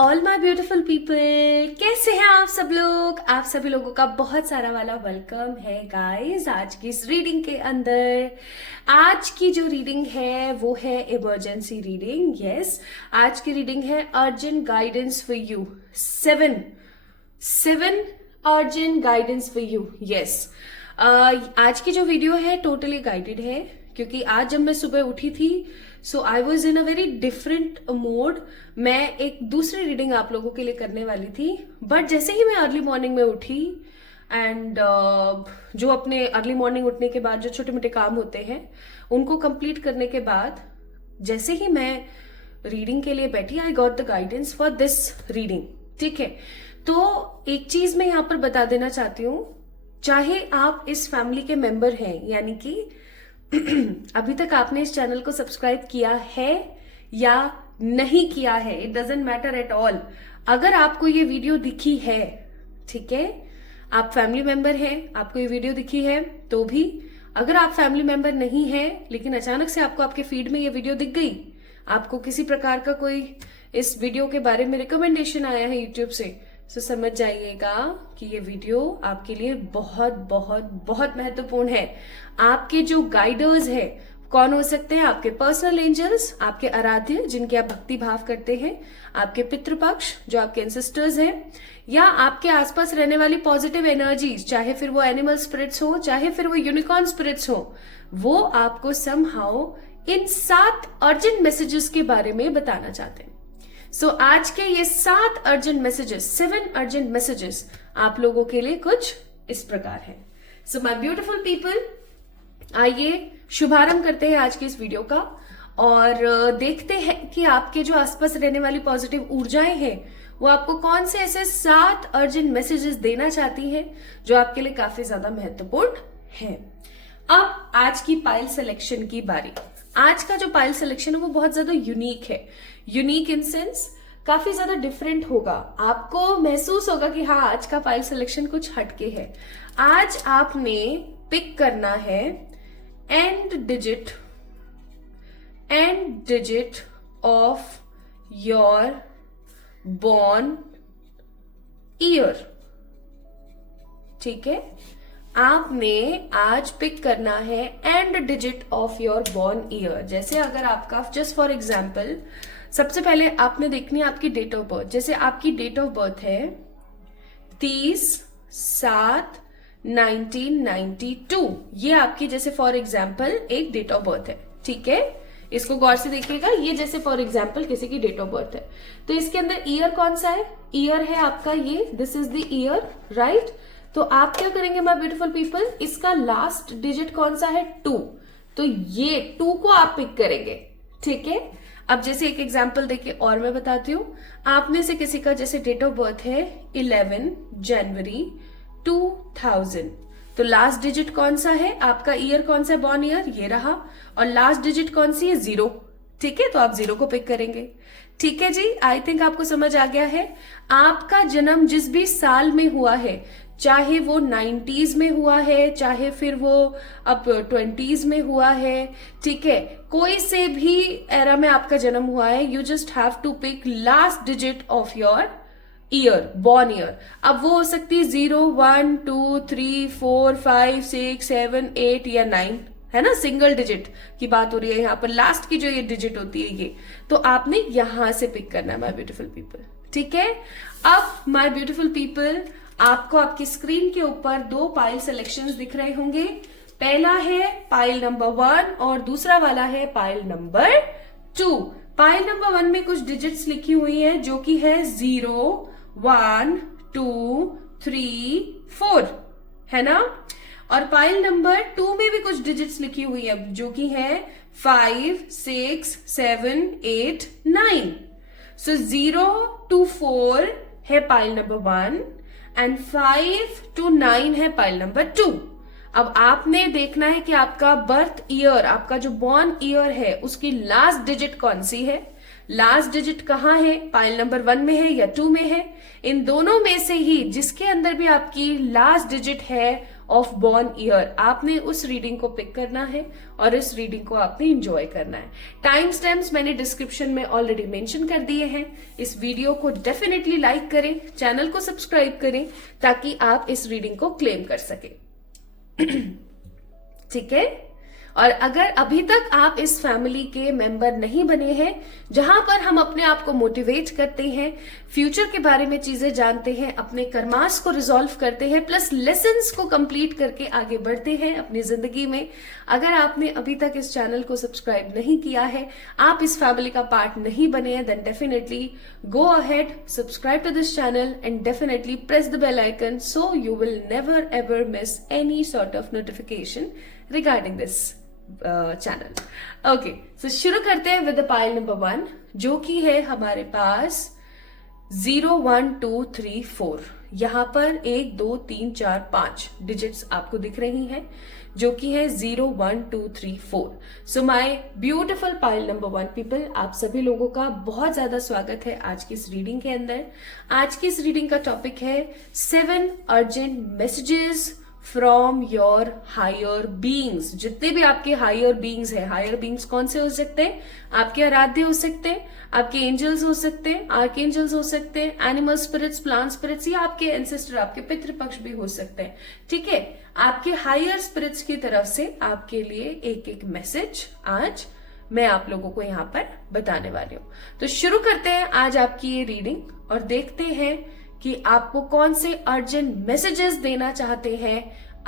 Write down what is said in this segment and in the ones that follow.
All my beautiful people, कैसे हैं आप सब लोग। आप सभी लोगों का बहुत सारा वाला वेलकम है गाइस आज की इस रीडिंग के अंदर। आज की जो रीडिंग है वो है इमरजेंसी रीडिंग। यस, आज की रीडिंग है urgent guidance for you. Seven urgent guidance for you. Yes, आज की जो वीडियो है टोटली गाइडेड है, क्योंकि आज जब मैं सुबह उठी थी so I was in a very different mode. मैं एक दूसरी रीडिंग आप लोगों के लिए करने वाली थी, बट जैसे ही मैं अर्ली मॉर्निंग में उठी एंड जो अपने अर्ली मॉर्निंग उठने के बाद जो छोटे मोटे काम होते हैं उनको कंप्लीट करने के बाद जैसे ही मैं रीडिंग के लिए बैठी, I got the guidance for this reading. ठीक है, तो एक चीज मैं यहाँ पर बता देना चाहती हूँ, चाहे आप इस फैमिली के मेंबर हैं, यानी कि अभी तक आपने इस चैनल को सब्सक्राइब किया है या नहीं किया है, it doesn't matter at all. अगर आपको ये वीडियो दिखी है, ठीक है, आप फैमिली मेंबर हैं, आपको ये वीडियो दिखी है तो भी, अगर आप फैमिली मेंबर नहीं है लेकिन अचानक से आपको आपके फीड में ये वीडियो दिख गई, आपको किसी प्रकार का कोई इस वीडियो के बारे में रिकमेंडेशन आया है यूट्यूब से, तो समझ जाइएगा कि ये वीडियो आपके लिए बहुत बहुत बहुत महत्वपूर्ण है। आपके जो गाइडर्स है कौन हो सकते हैं? आपके पर्सनल एंजल्स, आपके आराध्य जिनके आप भक्ति भाव करते हैं, आपके पितृपक्ष जो आपके एंसेस्टर्स हैं, या आपके आसपास रहने वाली पॉजिटिव एनर्जीज, चाहे फिर वो एनिमल स्पिरिट्स हो, चाहे फिर वो यूनिकॉर्न स्पिरिट्स हो, वो आपको समहाउ इन 7 अर्जेंट मैसेजेस के बारे में बताना चाहते हैं। सो आज के ये 7 अर्जेंट मैसेजेस, 7 अर्जेंट मैसेजेस आप लोगों के लिए कुछ इस प्रकार है। सो माय ब्यूटीफुल पीपल, आइए शुभारंभ करते हैं आज की इस वीडियो का और देखते हैं कि आपके जो आसपास रहने वाली पॉजिटिव ऊर्जाएं हैं वो आपको कौन से ऐसे 7 अर्जेंट मैसेजेस देना चाहती हैं जो आपके लिए काफी ज्यादा महत्वपूर्ण है। अब आज की पाइल सिलेक्शन की बारी। आज का जो पाइल सिलेक्शन है वो बहुत ज्यादा यूनिक है। यूनिक इन सेंस काफी ज्यादा डिफरेंट होगा, आपको महसूस होगा कि हाँ आज का पाइल सिलेक्शन कुछ हटके है। आज आपने पिक करना है and digit of your born year. ठीक है, आपने आज पिक करना है and digit of your born year. जैसे अगर आपका, जस्ट फॉर एग्जाम्पल, सबसे पहले आपने देखनी है आपकी डेट ऑफ बर्थ। जैसे आपकी डेट ऑफ बर्थ है 30/7/1992, ये आपकी जैसे फॉर एग्जाम्पल एक डेट ऑफ बर्थ है। ठीक है, इसको गौर से देखिएगा, ये जैसे फॉर एग्जाम्पल किसी की डेट ऑफ बर्थ है, तो इसके अंदर ईयर कौन सा है? ईयर है आपका ये, this is the year, right. तो आप क्या करेंगे माय ब्यूटीफुल पीपल, इसका लास्ट डिजिट कौन सा है? 2, तो ये 2 को आप पिक करेंगे। ठीक है, अब जैसे एक एग्जांपल देके और मैं बताती हूँ, आप में से किसी का जैसे डेट ऑफ बर्थ है 11 जनवरी 2000, तो लास्ट डिजिट कौन सा है आपका? ईयर कौन सा है? बॉर्न ईयर ये रहा, और लास्ट डिजिट कौन सी है? 0। ठीक है, तो आप 0 को पिक करेंगे। ठीक है जी, आई थिंक आपको समझ आ गया है। आपका जन्म जिस भी साल में हुआ है, चाहे वो 90s में हुआ है, चाहे फिर वो अब 20s में हुआ है, ठीक है, कोई से भी एरा में आपका जन्म हुआ है, you just have to pick last digit of your year, born year. अब वो हो सकती है 0, 1, 2, 3, 4, 5, 6, 7, 8 या 9, है ना, सिंगल डिजिट की बात हो रही है यहाँ पर। लास्ट की जो ये डिजिट होती है ये, तो आपने यहां से पिक करना है माय ब्यूटीफुल पीपल। ठीक है, अब माय ब्यूटीफुल पीपल, आपको आपकी स्क्रीन के ऊपर 2 पाइल सिलेक्शंस दिख रहे होंगे। पहला है पाइल नंबर 1 और दूसरा वाला है पाइल नंबर 2। पाइल नंबर 1 में कुछ डिजिट्स लिखी हुई है जो कि है 0, 1, 2, 3, 4, है ना, और पाइल नंबर 2 में भी कुछ डिजिट्स लिखी हुई है जो कि है 5, 6, 7, 8, 9। सो 0 to 4 है पाइल नंबर 1 एंड 5 to 9 है पाइल नंबर 2। अब आपने देखना है कि आपका बर्थ ईयर, आपका जो बॉर्न ईयर है, उसकी लास्ट डिजिट कौन सी है। लास्ट डिजिट कहाँ है? पाइल नंबर 1 में है या 2 में है? इन दोनों में से ही जिसके अंदर भी आपकी लास्ट डिजिट है ऑफ बॉर्न ईयर आपने उस रीडिंग को पिक करना है और इस रीडिंग को आपने एंजॉय करना है। टाइम स्टैम्प्स मैंने डिस्क्रिप्शन में ऑलरेडी मेंशन कर दिए हैं। इस वीडियो को डेफिनेटली लाइक करें, चैनल को सब्सक्राइब करें ताकि आप इस रीडिंग को क्लेम कर सके। ठीक है, और अगर अभी तक आप इस फैमिली के मेंबर नहीं बने हैं जहां पर हम अपने आप को मोटिवेट करते हैं, फ्यूचर के बारे में चीजें जानते हैं, अपने कर्मास को रिजॉल्व करते हैं, प्लस लेसन्स को कंप्लीट करके आगे बढ़ते हैं अपनी जिंदगी में, अगर आपने अभी तक इस चैनल को सब्सक्राइब नहीं किया है, आप इस फैमिली का पार्ट नहीं बने हैं, then definitely go ahead, subscribe to this channel and definitely press the bell icon so you will never ever miss any sort of notification regarding this channel. Okay, so शुरू करते हैं with pile number 1 जो कि है हमारे पास 0 1 2 3 4। यहां पर 1 2 3 4 5 digits आपको दिख रही हैं जो कि है 0 1 2 3 4। So my beautiful pile number 1 people, आप सभी लोगों का बहुत ज्यादा स्वागत है आज की इस रीडिंग के अंदर। आज की इस रीडिंग का टॉपिक है 7 urgent messages from your higher beings. जितने भी आपके हायर बींग्स हैं, हायर बींग्स कौन से हो सकते हैं? आपके आराध्य हो सकते हैं, आपके एंजल्स हो सकते हैं, आर्क एंजल्स हो सकते हैं, एनिमल स्पिरिट्स, प्लांट स्पिरिट्स, या आपके एंसेस्टर, आपके पितृपक्ष भी हो सकते हैं। ठीक है, आपके हायर स्पिरिट्स की तरफ से आपके लिए एक एक मैसेज आज मैं आप लोगों को यहाँ पर बताने वाली हूँ। तो शुरू करते हैं आज आपकी ये रीडिंग और देखते हैं कि आपको कौन से अर्जेंट मैसेजेस देना चाहते हैं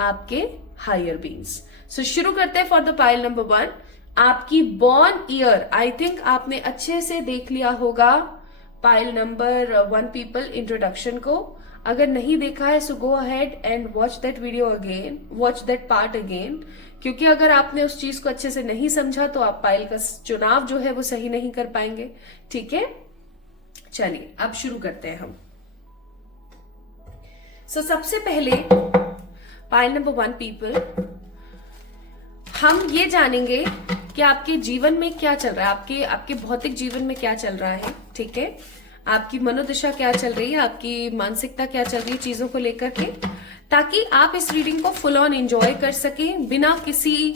आपके हायर बींग्स। सो शुरू करते हैं फॉर द पाइल नंबर 1। आपकी बॉर्न ईयर, आई थिंक आपने अच्छे से देख लिया होगा पाइल नंबर 1 पीपल इंट्रोडक्शन को। अगर नहीं देखा है so go ahead and watch that video again, watch that part again, क्योंकि अगर आपने उस चीज को अच्छे से नहीं समझा तो आप पाइल का चुनाव जो है वो सही नहीं कर पाएंगे। ठीक है, चलिए अब शुरू करते हैं हम। सो सबसे पहले पाइल नंबर 1 पीपल, हम ये जानेंगे कि आपके जीवन में क्या चल रहा है, आपके भौतिक जीवन में क्या चल रहा है। ठीक है, आपकी मनोदशा क्या चल रही है, आपकी मानसिकता क्या चल रही है चीजों को लेकर के, ताकि आप इस रीडिंग को फुल ऑन एंजॉय कर सकें बिना किसी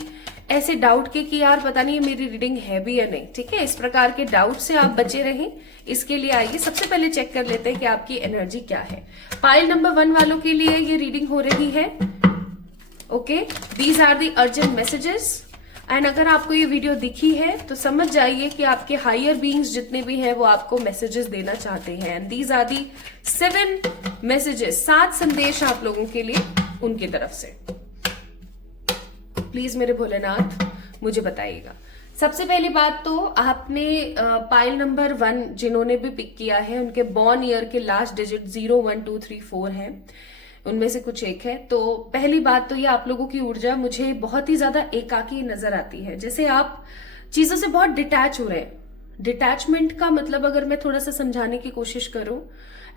ऐसे डाउट के कि यार पता नहीं मेरी रीडिंग है भी या नहीं। ठीक है, इस प्रकार के डाउट से आप बचे रहें। इसके लिए आइए सबसे पहले चेक कर लेते हैं कि आपकी एनर्जी क्या है। पाइल नंबर 1 वालों के लिए ये रीडिंग हो रही है। Okay, these are the urgent messages and अगर आपको ये वीडियो दिखी है तो समझ जाइए कि आपके हायर बीइंग्स जितने भी हैं वो आपको मैसेजेस देना चाहते हैं। And these are the 7 messages, 7 संदेश आप लोगों के लिए उनकी तरफ से। प्लीज मेरे भोलेनाथ मुझे बताइएगा। सबसे पहली बात तो आपने पाइल नंबर 1 जिन्होंने भी पिक किया है उनके बॉर्न ईयर के लास्ट डिजिट 0 1 2 3 4 है, उनमें से कुछ एक है। तो पहली बात तो ये आप लोगों की ऊर्जा मुझे बहुत ही ज्यादा एकाकी नजर आती है, जैसे आप चीजों से बहुत डिटैच हो रहे हैं। डिटैचमेंट का मतलब अगर मैं थोड़ा सा समझाने की कोशिश करूं,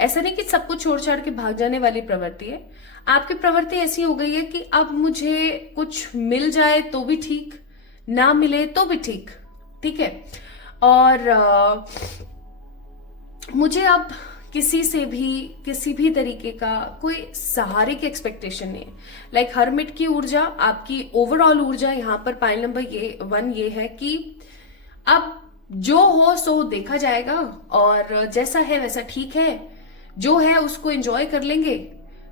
ऐसा नहीं कि सब कुछ छोड़ छाड़ के भाग जाने वाली प्रवृत्ति है। आपकी प्रवृत्ति ऐसी हो गई है कि अब मुझे कुछ मिल जाए तो भी ठीक, ना मिले तो भी ठीक। ठीक है, और मुझे अब किसी भी तरीके का कोई सहारे की एक्सपेक्टेशन नहीं है। लाइक हरमिट की ऊर्जा, आपकी ओवरऑल ऊर्जा यहाँ पर पाइल नंबर 1 ये है कि अब जो हो सो देखा जाएगा और जैसा है वैसा ठीक है, जो है उसको एंजॉय कर लेंगे।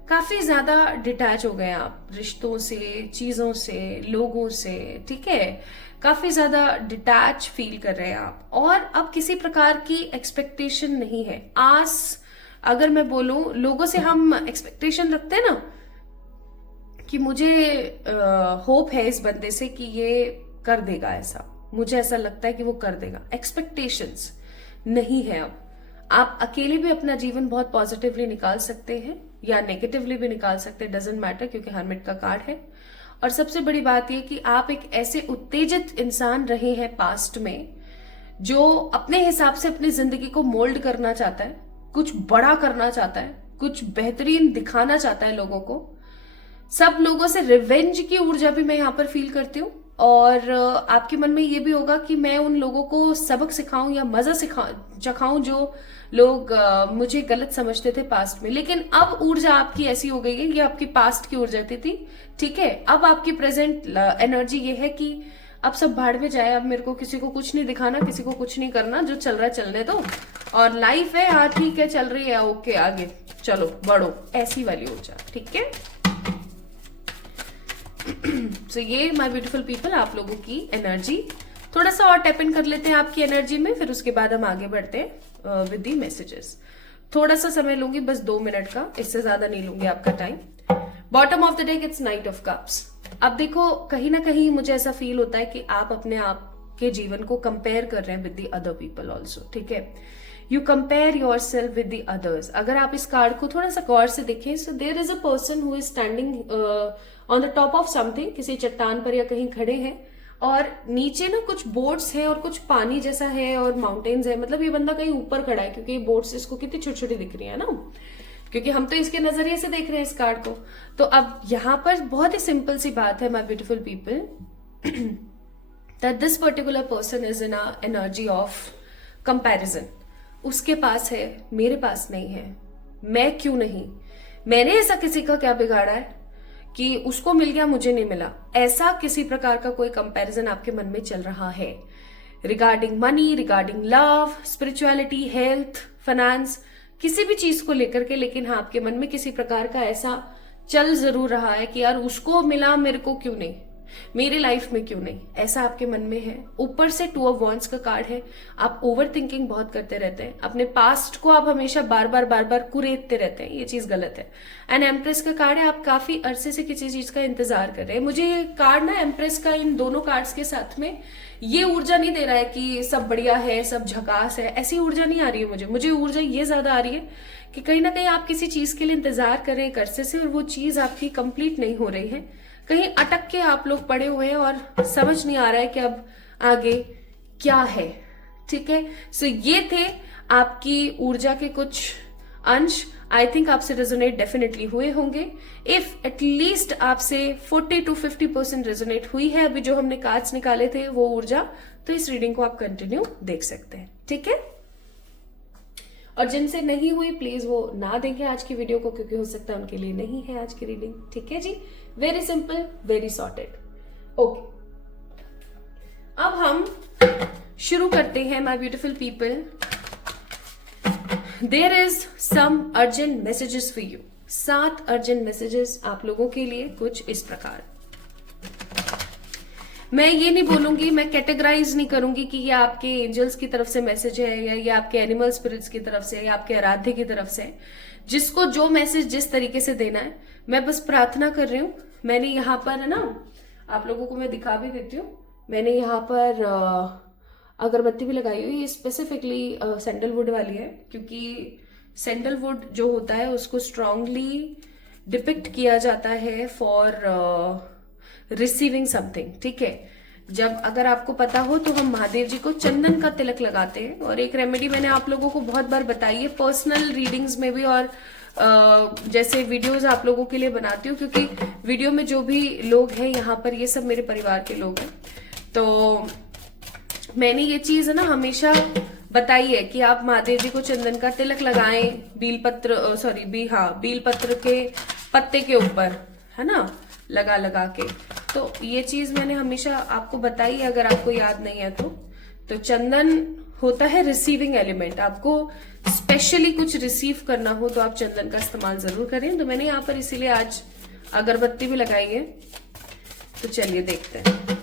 काफी ज्यादा डिटैच हो गए आप रिश्तों से, चीजों से, लोगों से। ठीक है, काफी ज्यादा डिटैच फील कर रहे हैं आप और अब किसी प्रकार की एक्सपेक्टेशन नहीं है। आस, अगर मैं बोलूं, लोगों से हम एक्सपेक्टेशन रखते हैं ना कि मुझे होप है इस बंदे से कि ये कर देगा, ऐसा मुझे ऐसा लगता है कि वो कर देगा। एक्सपेक्टेशंस नहीं है। अब आप अकेले भी अपना जीवन बहुत पॉजिटिवली निकाल सकते हैं या नेगेटिवली भी निकाल सकते हैं, डजेंट मैटर, क्योंकि हरमिट का कार्ड है। और सबसे बड़ी बात यह कि आप एक ऐसे उत्तेजित इंसान रहे हैं पास्ट में जो अपने हिसाब से अपनी जिंदगी को मोल्ड करना चाहता है, कुछ बड़ा करना चाहता है, कुछ बेहतरीन दिखाना चाहता है लोगों को। सब लोगों से रिवेंज की ऊर्जा भी मैं यहाँ पर फील करती हूँ और आपके मन में ये भी होगा कि मैं उन लोगों को सबक सिखाऊं या मजा चखाऊं जो लोग मुझे गलत समझते थे पास्ट में। लेकिन अब ऊर्जा आपकी ऐसी हो गई है, ये आपकी पास्ट की ऊर्जा थी, ठीक है। अब आपकी प्रेजेंट एनर्जी ये है कि अब सब भाड़ में जाए, अब मेरे को किसी को कुछ नहीं दिखाना, किसी को कुछ नहीं करना, जो चल रहा है चलने दो, और लाइफ है हाँ ठीक है चल रही है, ओके आगे चलो बढ़ो, ऐसी वाली ऊर्जा, ठीक है। So, ये माय ब्यूटीफुल पीपल आप लोगों की एनर्जी। थोड़ा सा और टैप इन कर लेते हैं आपकी एनर्जी में, फिर उसके बाद हम आगे बढ़ते हैं विद दी मैसेजेस। थोड़ा सा समय लूंगी, बस 2 मिनट का, इससे ज्यादा नहीं लूंगी आपका time. Bottom of the deck it's night of cups. अब देखो कहीं ना कहीं मुझे ऐसा फील होता है कि आप अपने आप के जीवन को कंपेयर कर रहे हैं with the other people also, ठीक है। You compare your self with the others. अगर आप इस कार्ड को थोड़ा सा गौर से देखें, so there is a person who is standing on the top of something, किसी चट्टान पर या कहीं खड़े हैं, और नीचे ना कुछ बोट्स हैं और कुछ पानी जैसा है और माउंटेन्स है। मतलब ये बंदा कहीं ऊपर खड़ा है, क्योंकि ये बोट्स इसको कितनी छोटी छोटी दिख रही है ना, क्योंकि हम तो इसके नजरिए से देख रहे हैं इस कार्ड को। तो अब यहाँ पर बहुत ही सिंपल सी बात है my beautiful people, that this particular person is in a energy of comparison. उसके पास है, मेरे पास नहीं है, मैं क्यों नहीं, मैंने ऐसा किसी का क्या बिगाड़ा है कि उसको मिल गया मुझे नहीं मिला। ऐसा किसी प्रकार का कोई कंपैरिजन आपके मन में चल रहा है regarding money, regarding love, spirituality, health, finance, किसी भी चीज को लेकर के। लेकिन हाँ, आपके मन में किसी प्रकार का ऐसा चल जरूर रहा है कि यार उसको मिला मेरे को क्यों नहीं, मेरी लाइफ में क्यों नहीं, ऐसा आपके मन में है। ऊपर से 2 ऑफ वॉन्ड्स का कार्ड है। आप ओवर थिंकिंग बहुत करते रहते हैं, अपने पास्ट को आप हमेशा बार बार कुरेदते रहते हैं, ये चीज गलत है। एंड एम्प्रेस का कार्ड है, आप काफी अरसे से किसी चीज का इंतजार कर रहे हैं। मुझे ये कार्ड ना एम्प्रेस का इन दोनों कार्ड्स के साथ में ये ऊर्जा नहीं दे रहा है कि सब बढ़िया है, सब झकास है, ऐसी ऊर्जा नहीं आ रही है मुझे ऊर्जा ये ज्यादा आ रही है कि कहीं ना कहीं आप किसी चीज के लिए इंतजार कर रहे हैं एक अरसे से, और वो चीज आपकी कंप्लीट नहीं हो रही है। कहीं अटक के आप लोग पड़े हुए हैं और समझ नहीं आ रहा है कि अब आगे क्या है, ठीक है। सो ये थे आपकी ऊर्जा के कुछ अंश। आई थिंक आपसे रेजोनेट डेफिनेटली हुए होंगे। इफ एटलीस्ट आपसे 40 to 50% रेजोनेट हुई है अभी जो हमने कार्ड्स निकाले थे वो ऊर्जा, तो इस रीडिंग को आप कंटिन्यू देख सकते हैं, ठीक है। और जिनसे नहीं हुई प्लीज वो ना देखें आज की वीडियो को, क्योंकि हो सकता है उनके लिए नहीं है आज की रीडिंग, ठीक है जी। Very simple, very sorted, okay. अब हम शुरू करते हैं my beautiful people. There is some urgent messages for you. 7 urgent messages आप लोगों के लिए कुछ इस प्रकार। मैं ये नहीं बोलूंगी, मैं कैटेगराइज नहीं करूंगी कि ये आपके एंजल्स की तरफ से मैसेज है या ये आपके एनिमल स्पिरिट्स की तरफ से या आपके आराध्य की तरफ से। जिसको जो मैसेज जिस तरीके से देना है, मैं बस प्रार्थना कर रही हूँ। मैंने यहाँ पर है ना, आप लोगों को मैं दिखा भी देती हूँ, मैंने यहाँ पर अगरबत्ती भी लगाई हुई, स्पेसिफिकली सैंडलवुड वाली है, क्योंकि सैंडलवुड जो होता है उसको स्ट्रांगली डिपिक्ट किया जाता है फॉर रिसीविंग समथिंग, ठीक है। जब अगर आपको पता हो तो हम महादेव जी को चंदन का तिलक लगाते हैं, और एक रेमेडी मैंने आप लोगों को बहुत बार बताई है पर्सनल रीडिंग्स में भी, और जैसे वीडियोस आप लोगों के लिए बनाती हूँ, क्योंकि वीडियो में जो भी लोग हैं यहाँ पर ये सब मेरे परिवार के लोग हैं। तो मैंने ये चीज है ना हमेशा बताई है कि आप महादेव जी को चंदन का तिलक लगाएं, बील पत्र के पत्ते के ऊपर, है ना, लगा के। तो ये चीज मैंने हमेशा आपको बताई है, अगर आपको याद नहीं है तो चंदन होता है रिसीविंग एलिमेंट। आपको स्पेशली कुछ रिसीव करना हो तो आप चंदन का इस्तेमाल जरूर करें। तो मैंने यहाँ पर इसीलिए आज अगरबत्ती भी लगाई है। तो चलिए देखते हैं।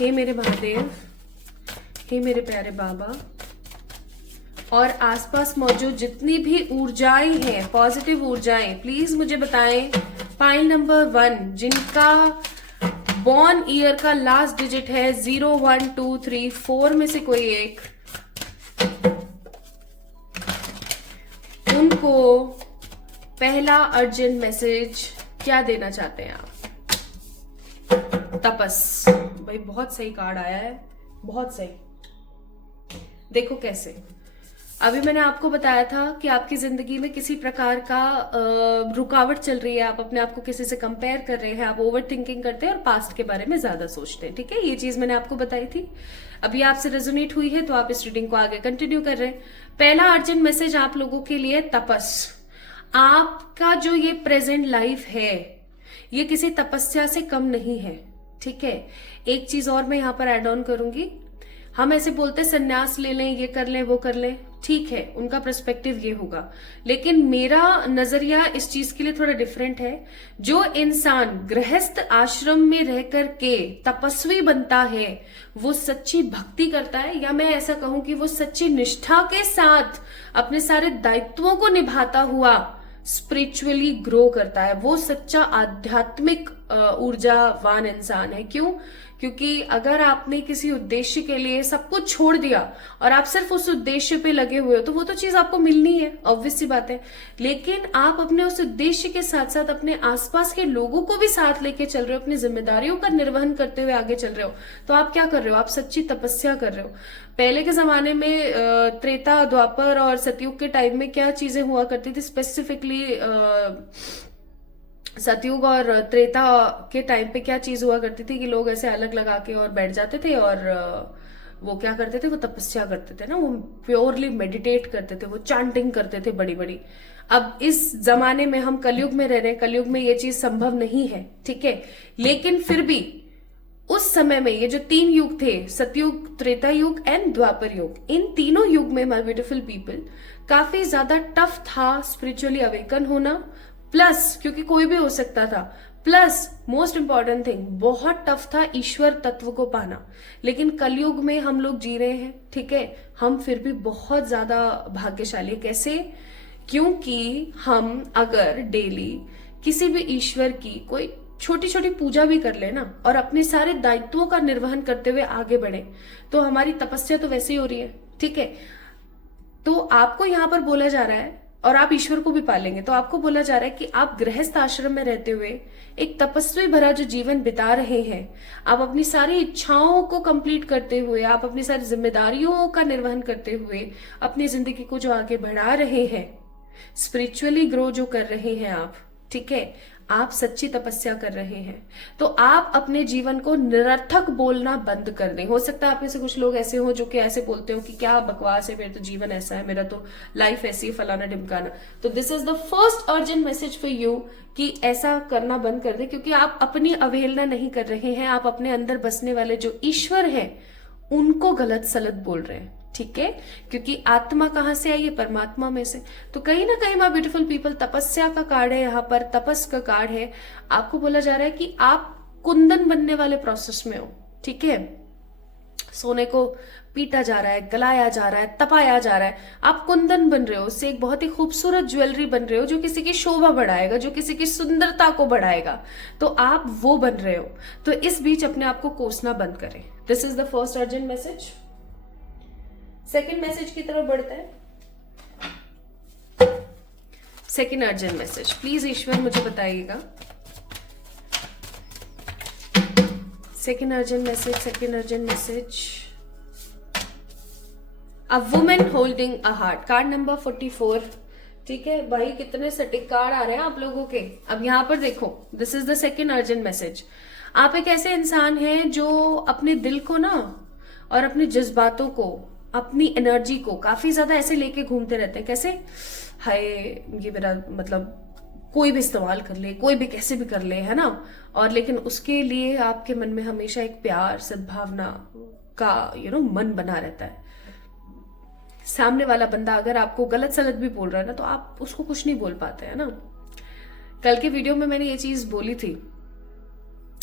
हे मेरे महादेव, हे मेरे प्यारे बाबा, और आसपास मौजूद जितनी भी ऊर्जाएं हैं, पॉजिटिव ऊर्जाएं, प्लीज मुझे बताएं। पाइल नंबर 1 जिनका बॉर्न ईयर का लास्ट डिजिट है 0, 1, 2, 3, 4 में से कोई एक, उनको पहला अर्जेंट मैसेज क्या देना चाहते हैं आप? तपस। भाई बहुत सही कार्ड आया है, बहुत सही। देखो कैसे अभी मैंने आपको बताया था कि आपकी जिंदगी में किसी प्रकार का रुकावट चल रही है, आप अपने आप को किसी से कंपेयर कर रहे हैं, आप ओवर थिंकिंग करते हैं और पास्ट के बारे में ज्यादा सोचते हैं। ठीक है, ये चीज मैंने आपको बताई थी। अभी आपसे रेजोनेट हुई है तो आप इस रीडिंग को आगे कंटिन्यू कर रहे हैं। पहला अर्जेंट मैसेज आप लोगों के लिए, तपस। आपका जो ये प्रेजेंट लाइफ है ये किसी तपस्या से कम नहीं है। ठीक है, एक चीज और मैं यहाँ पर एड ऑन करूंगी। हम ऐसे बोलते संन्यास ले लें, ये कर लें, वो कर लें, ठीक है, उनका पर्सपेक्टिव ये होगा, लेकिन मेरा नजरिया इस चीज के लिए थोड़ा डिफरेंट है। जो इंसान गृहस्थ आश्रम में रह कर के तपस्वी बनता है, वो सच्ची भक्ति करता है, या मैं ऐसा कहूं कि वो सच्ची निष्ठा के साथ अपने सारे दायित्वों को निभाता हुआ स्पिरिचुअली ग्रो करता है, वो सच्चा आध्यात्मिक ऊर्जावान इंसान है। क्यों? क्योंकि अगर आपने किसी उद्देश्य के लिए सब कुछ छोड़ दिया और आप सिर्फ उस उद्देश्य पे लगे हुए हो तो वो तो चीज आपको मिलनी है, ऑब्वियस सी बात है। लेकिन आप अपने उस उद्देश्य के साथ साथ अपने आसपास के लोगों को भी साथ लेके चल रहे हो, अपनी जिम्मेदारियों का निर्वहन करते हुए आगे चल रहे हो, तो आप क्या कर रहे हो? आप सच्ची तपस्या कर रहे हो। पहले के जमाने में त्रेता, द्वापर और सतयुग के टाइम में क्या चीजें हुआ करती थी स्पेसिफिकली, सतयुग और त्रेता के टाइम पे क्या चीज हुआ करती थी कि लोग ऐसे अलग लगा के और बैठ जाते थे और वो क्या करते थे, वो तपस्या करते थे ना, वो प्योरली मेडिटेट करते थे, वो चांटिंग करते थे बड़ी बड़ी। अब इस जमाने में हम कलयुग में रह रहे हैं, कलयुग में ये चीज संभव नहीं है। ठीक है, लेकिन फिर भी उस समय में ये जो 3 युग थे, सतयुग, त्रेता युग एंड द्वापर युग, इन तीनों युग में माय ब्यूटीफुल पीपल काफी ज्यादा टफ था स्पिरिचुअली अवेकन होना, प्लस क्योंकि कोई भी हो सकता था, प्लस मोस्ट इंपॉर्टेंट थिंग बहुत टफ था ईश्वर तत्व को पाना। लेकिन कलयुग में हम लोग जी रहे हैं, ठीक है, हम फिर भी बहुत ज्यादा भाग्यशाली। कैसे? क्योंकि हम अगर डेली किसी भी ईश्वर की कोई छोटी छोटी पूजा भी कर ले ना और अपने सारे दायित्वों का निर्वहन करते हुए आगे बढ़े, तो हमारी तपस्या तो वैसे ही हो रही है। ठीक है, तो आपको यहां पर बोला जा रहा है, और आप ईश्वर को भी पालेंगे, तो आपको बोला जा रहा है कि आप गृहस्थ आश्रम में रहते हुए एक तपस्वी भरा जो जीवन बिता रहे हैं, आप अपनी सारी इच्छाओं को कंप्लीट करते हुए, आप अपनी सारी जिम्मेदारियों का निर्वहन करते हुए अपनी जिंदगी को जो आगे बढ़ा रहे हैं, स्पिरिचुअली ग्रो जो कर रहे हैं आप, ठीक है, आप सच्ची तपस्या कर रहे हैं, तो आप अपने जीवन को निरर्थक बोलना बंद कर दें। हो सकता है आप में से कुछ लोग ऐसे हो जो कि ऐसे बोलते हो कि क्या बकवास है, मेरा तो जीवन ऐसा है, मेरा तो लाइफ ऐसी है, फलाना ढिमकाना। तो this is the first urgent message for you कि ऐसा करना बंद कर दे, क्योंकि आप अपनी अवहेलना नहीं कर रहे हैं, आप अपने अंदर बसने वाले जो ईश्वर है उनको गलत सलत बोल रहे हैं। ठीक है, क्योंकि आत्मा कहां से आई है? परमात्मा में से। तो कहीं ना कहीं माय ब्यूटीफुल पीपल, तपस्या का कार्ड है, यहाँ पर तपस का कार्ड है। आपको बोला जा रहा है कि आप कुंदन बनने वाले प्रोसेस में हो। ठीक है, सोने को पीटा जा रहा है, गलाया जा रहा है, तपाया जा रहा है, आप कुंदन बन रहे हो, उससे एक बहुत ही खूबसूरत ज्वेलरी बन रहे हो जो किसी की शोभा बढ़ाएगा, जो किसी की सुंदरता को बढ़ाएगा, तो आप वो बन रहे हो। तो इस बीच अपने आप को कोसना बंद करें। This is the first urgent message. Second message की तरफ बढ़ते हैं। सेकेंड अर्जेंट मैसेज प्लीज ईश्वर मुझे बताइएगा। Second urgent message, second urgent message, a women holding a heart, card number 44। ठीक है भाई, कितने सटीक कार्ड आ रहे हैं आप लोगों के। अब यहां पर देखो, this is the second urgent message. आप एक ऐसे इंसान हैं जो अपने दिल को ना और अपने जज्बातों को, अपनी एनर्जी को काफी ज्यादा ऐसे लेके घूमते रहते हैं। कैसे? हाय, ये मेरा मतलब कोई भी इस्तेमाल कर ले, कोई भी कैसे भी कर ले, है ना। और लेकिन उसके लिए आपके मन में हमेशा एक प्यार, सद्भावना का मन बना रहता है। सामने वाला बंदा अगर आपको गलत सलत भी बोल रहा है ना, तो आप उसको कुछ नहीं बोल पाते, है ना। कल के वीडियो में मैंने ये चीज बोली थी,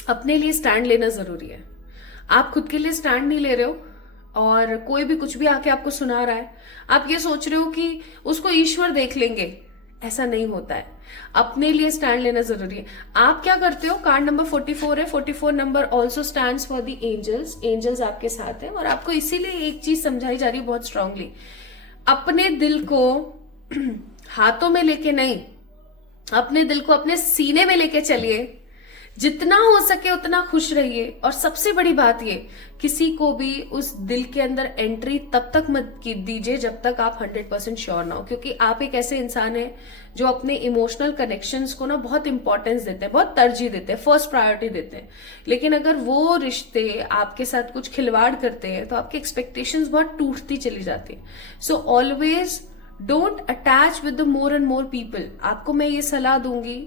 अपने लिए स्टैंड लेना जरूरी है। आप खुद के लिए स्टैंड नहीं ले रहे हो और कोई भी कुछ भी आके आपको सुना रहा है, आप ये सोच रहे हो कि उसको ईश्वर देख लेंगे, ऐसा नहीं होता है। अपने लिए स्टैंड लेना जरूरी है। आप क्या करते हो? कार्ड नंबर 44 है, 44 number also stands for the angels. Angels आपके साथ है और आपको इसीलिए एक चीज समझाई जा रही है बहुत स्ट्रांगली, अपने दिल को हाथों में लेके नहीं, अपने दिल को अपने सीने में लेके चलिए, जितना हो सके उतना खुश रहिए। और सबसे बड़ी बात ये, किसी को भी उस दिल के अंदर एंट्री तब तक मत दीजिए जब तक आप 100% श्योर ना हो, क्योंकि आप एक ऐसे इंसान हैं जो अपने इमोशनल कनेक्शंस को ना बहुत इंपॉर्टेंस देते हैं, बहुत तरजीह देते हैं, फर्स्ट प्रायोरिटी देते हैं। लेकिन अगर वो रिश्ते आपके साथ कुछ खिलवाड़ करते हैं तो आपकी एक्सपेक्टेशंस बहुत टूटती चली जाती है। So always don't attach with the more and more people. आपको मैं ये सलाह दूंगी,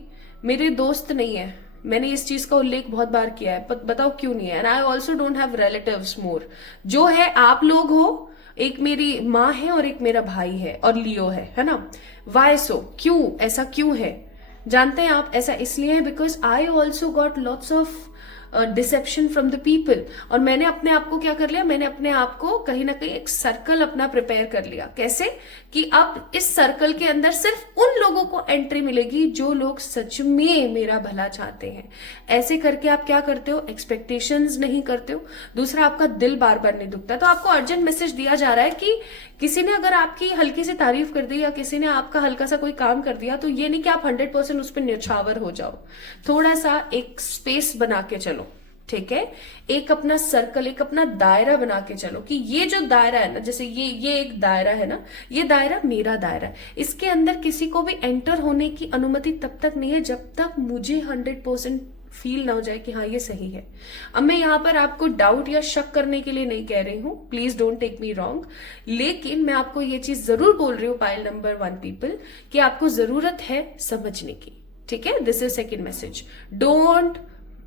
मेरे दोस्त नहीं है, मैंने इस चीज का उल्लेख बहुत बार किया है, बताओ क्यों नहीं है। And I also don't have relatives more. जो है आप लोग हो, एक मेरी माँ है और एक मेरा भाई है और लियो है ना। वाई सो, क्यों ऐसा क्यों है जानते हैं आप? ऐसा इसलिए है because I also got lots of deception from the people. और मैंने अपने आप को क्या कर लिया, मैंने अपने आप को कहीं ना कहीं एक सर्कल अपना प्रिपेयर कर लिया। कैसे कि अब इस सर्कल के अंदर सिर्फ उन लोगों को एंट्री मिलेगी जो लोग सच में मेरा भला चाहते हैं। ऐसे करके आप क्या करते हो, एक्सपेक्टेशंस नहीं करते हो। दूसरा, आपका दिल बार बार नहीं दुखता। तो आपको अर्जेंट मैसेज दिया जा रहा है कि किसी ने अगर आपकी हल्की सी तारीफ कर दी या किसी ने आपका हल्का सा कोई काम कर दिया, तो ये नहीं कि आप 100% उस पर न्यौछावर हो जाओ। थोड़ा सा एक स्पेस बना के चलो, ठीक है? एक अपना सर्कल, एक अपना दायरा बना के चलो कि ये जो दायरा है ना, जैसे ये एक दायरा है ना, ये दायरा मेरा दायरा है। इसके अंदर किसी को भी एंटर होने की अनुमति तब तक नहीं है जब तक मुझे 100% फील ना हो जाए कि हाँ ये सही है। अब मैं यहाँ पर आपको डाउट या शक करने के लिए नहीं कह रही हूं, please don't take me wrong, लेकिन मैं आपको ये चीज जरूर बोल रही हूँ पाइल नंबर 1 पीपल, कि आपको जरूरत है समझने की, ठीक है? This is second message. Don't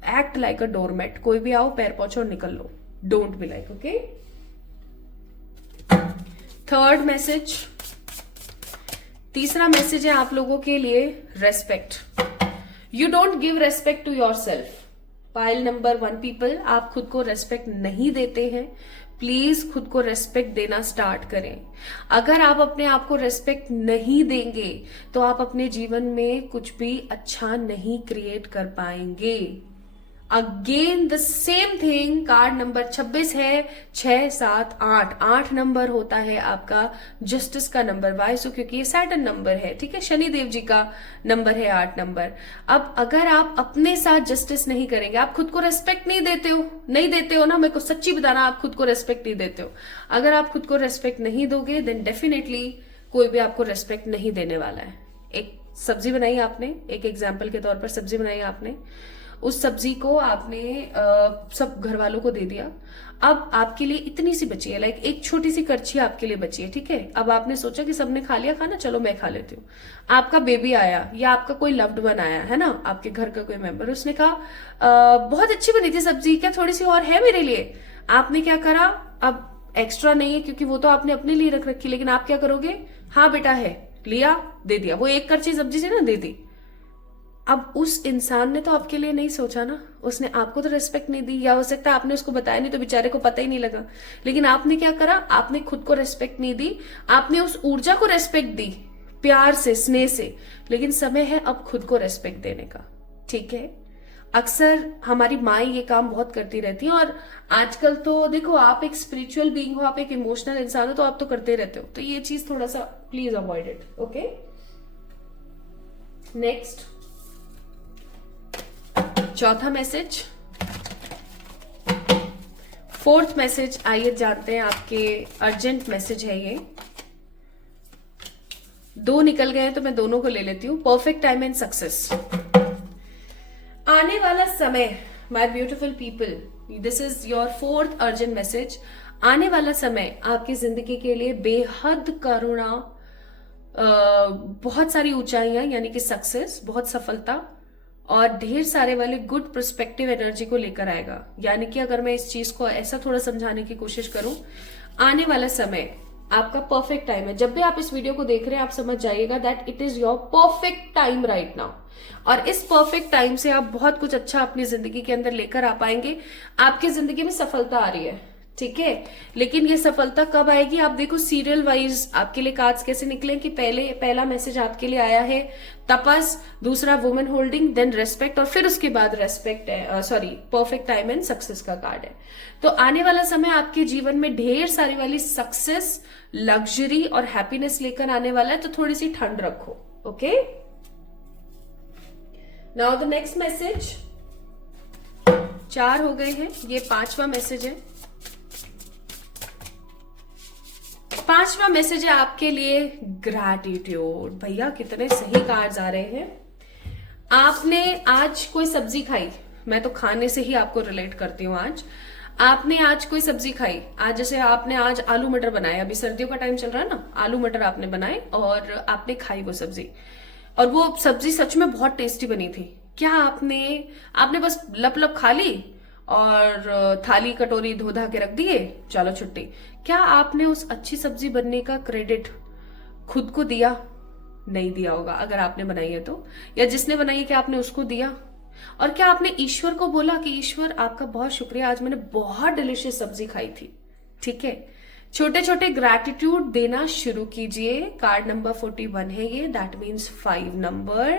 act like a doormat. कोई भी आओ, पैर पहुंचो, निकल लो। Don't be like, okay? Third message, तीसरा मैसेज है आप लोगों के लिए, respect. You don't give respect to yourself. Pile number 1 people, आप खुद को रेस्पेक्ट नहीं देते हैं। प्लीज खुद को रेस्पेक्ट देना स्टार्ट करें। अगर आप अपने आप को रेस्पेक्ट नहीं देंगे तो आप अपने जीवन में कुछ भी अच्छा नहीं क्रिएट कर पाएंगे। Again the same thing, card number 26 है, 6, 7, 8। 8 नंबर होता है आपका जस्टिस का नंबर। वाई सो, क्योंकि ये सैटर्न नंबर है, ठीक है? शनि देव जी का नंबर है 8 नंबर। अब अगर आप अपने साथ जस्टिस नहीं करेंगे, आप खुद को रेस्पेक्ट नहीं देते हो ना, मेरे को सच्ची बताना, आप खुद को रेस्पेक्ट नहीं देते हो। अगर आप खुद को रेस्पेक्ट नहीं दोगे देन डेफिनेटली कोई भी आपको रेस्पेक्ट नहीं देने वाला है। एक सब्जी बनाई आपने, एक एग्जाम्पल के तौर पर सब्जी बनाई आपने, उस सब्जी को आपने सब घर वालों को दे दिया। अब आपके लिए इतनी सी बची है, लाइक एक छोटी सी करछी आपके लिए बची है, ठीक है? अब आपने सोचा कि सबने खा लिया खाना, चलो मैं खा लेती हूँ। आपका बेबी आया या आपका कोई लव्ड वन आया है ना, आपके घर का कोई मेंबर, उसने कहा बहुत अच्छी बनी थी सब्जी, क्या थोड़ी सी और है मेरे लिए? आपने क्या करा, अब एक्स्ट्रा नहीं है क्योंकि वो तो आपने अपने लिए रख रखी, लेकिन आप क्या करोगे, हाँ बेटा है, लिया, दे दिया। वो एक करछी सब्जी से ना दे दी। अब उस इंसान ने तो आपके लिए नहीं सोचा ना, उसने आपको तो रेस्पेक्ट नहीं दी, या हो सकता है आपने उसको बताया नहीं तो बेचारे को पता ही नहीं लगा। लेकिन आपने क्या करा, आपने खुद को रेस्पेक्ट नहीं दी, आपने उस ऊर्जा को रेस्पेक्ट दी, प्यार से, स्नेह से। लेकिन समय है अब खुद को रेस्पेक्ट देने का, ठीक है? अक्सर हमारी माँ ये काम बहुत करती रहती है, और आजकल तो देखो, आप एक स्पिरिचुअल बीइंग हो, आप एक इमोशनल इंसान हो, तो आप तो करते रहते हो। तो ये चीज थोड़ा सा please avoid it, okay? Next, चौथा मैसेज, फोर्थ मैसेज, आइए जानते हैं आपके अर्जेंट मैसेज है ये। 2 निकल गए हैं तो मैं दोनों को ले लेती हूं। Perfect time and success. आने वाला समय, my beautiful people, this is your fourth urgent message. आने वाला समय आपकी जिंदगी के लिए बेहद करुणा, बहुत सारी ऊंचाइयां यानी कि सक्सेस, बहुत सफलता और ढेर सारे वाले गुड पर्सपेक्टिव एनर्जी को लेकर आएगा। यानी कि अगर मैं इस चीज को ऐसा थोड़ा समझाने की कोशिश करूं, आने वाला समय आपका परफेक्ट टाइम है। जब भी आप इस वीडियो को देख रहे हैं, आप समझ जाइएगा that it is your perfect time right now. और इस परफेक्ट टाइम से आप बहुत कुछ अच्छा अपनी जिंदगी के अंदर लेकर आ पाएंगे। आपकी जिंदगी में सफलता आ रही है, ठीक है? लेकिन ये सफलता कब आएगी? आप देखो सीरियल वाइज आपके लिए कार्ड्स कैसे निकले कि पहला मैसेज आपके लिए आया है तपस, दूसरा वुमेन होल्डिंग, देन रेस्पेक्ट, और फिर उसके बाद रेस्पेक्ट है, परफेक्ट टाइम एंड सक्सेस का कार्ड है। तो आने वाला समय आपके जीवन में ढेर सारी वाली सक्सेस, लग्जरी और हैप्पीनेस लेकर आने वाला है। तो थोड़ी सी ठंड रखो, okay? Now the next message, 4 हो गए हैं, ये 5वां मैसेज है। 5वां मैसेज है आपके लिए ग्रैटिट्यूड। भैया कितने सही कार्ड्स आ रहे हैं। आपने आज कोई सब्जी खाई, मैं तो खाने से ही आपको रिलेट करती हूँ। आपने आज कोई सब्जी खाई, आज जैसे आपने आज आलू मटर बनाए, अभी सर्दियों का टाइम चल रहा है ना, आलू मटर आपने बनाए और आपने खाई वो सब्जी, और वो सब्जी सच में बहुत टेस्टी बनी थी। क्या आपने बस लप लप खा ली और थाली कटोरी धो धा के रख दिए, चलो छुट्टी? क्या आपने उस अच्छी सब्जी बनने का क्रेडिट खुद को दिया? नहीं दिया होगा अगर आपने बनाई है तो, या जिसने बनाई है क्या आपने उसको दिया? और क्या आपने ईश्वर को बोला कि ईश्वर आपका बहुत शुक्रिया, आज मैंने बहुत डिलीशियस सब्जी खाई थी? ठीक है, छोटे छोटे ग्रैटिट्यूड देना शुरू कीजिए। कार्ड नंबर 41 है ये, that means 5 number.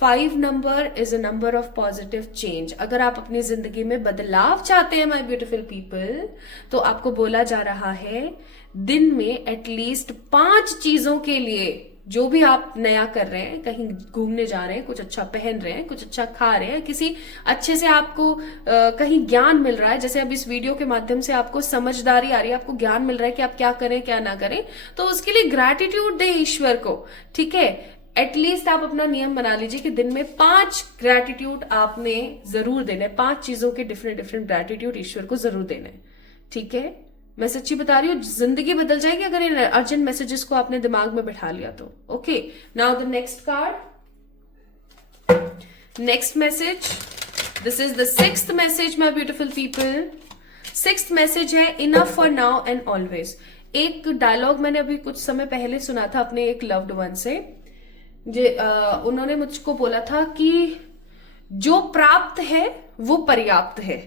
5 number is a number of positive change. अगर आप अपनी जिंदगी में बदलाव चाहते हैं माय ब्यूटीफुल पीपल, तो आपको बोला जा रहा है दिन में एटलीस्ट 5 चीजों के लिए, जो भी आप नया कर रहे हैं, कहीं घूमने जा रहे हैं, कुछ अच्छा पहन रहे हैं, कुछ अच्छा खा रहे हैं, किसी अच्छे से आपको कहीं ज्ञान मिल रहा है, जैसे अब इस वीडियो के माध्यम से आपको समझदारी आ रही है, आपको ज्ञान मिल रहा है कि आप क्या करें क्या ना करें, तो उसके लिए ग्रैटिट्यूड दे ईश्वर को। ठीक है, एटलीस्ट आप अपना नियम बना लीजिए कि दिन में 5 ग्रैटिट्यूड आपने जरूर देने, 5 चीजों के डिफरेंट डिफरेंट ग्रैटिट्यूड ईश्वर को जरूर देने। ठीक है, मैं सच्ची बता रही हूँ, जिंदगी बदल जाएगी अगर इन अर्जेंट मैसेजेस को आपने दिमाग में बैठा लिया तो। Okay, now the next card, next message, this is the 6th message my beautiful people. 6th message है enough for now and always. एक डायलॉग मैंने अभी कुछ समय पहले सुना था अपने एक लव्ड वन से, उन्होंने मुझको बोला था कि जो प्राप्त है वो पर्याप्त है।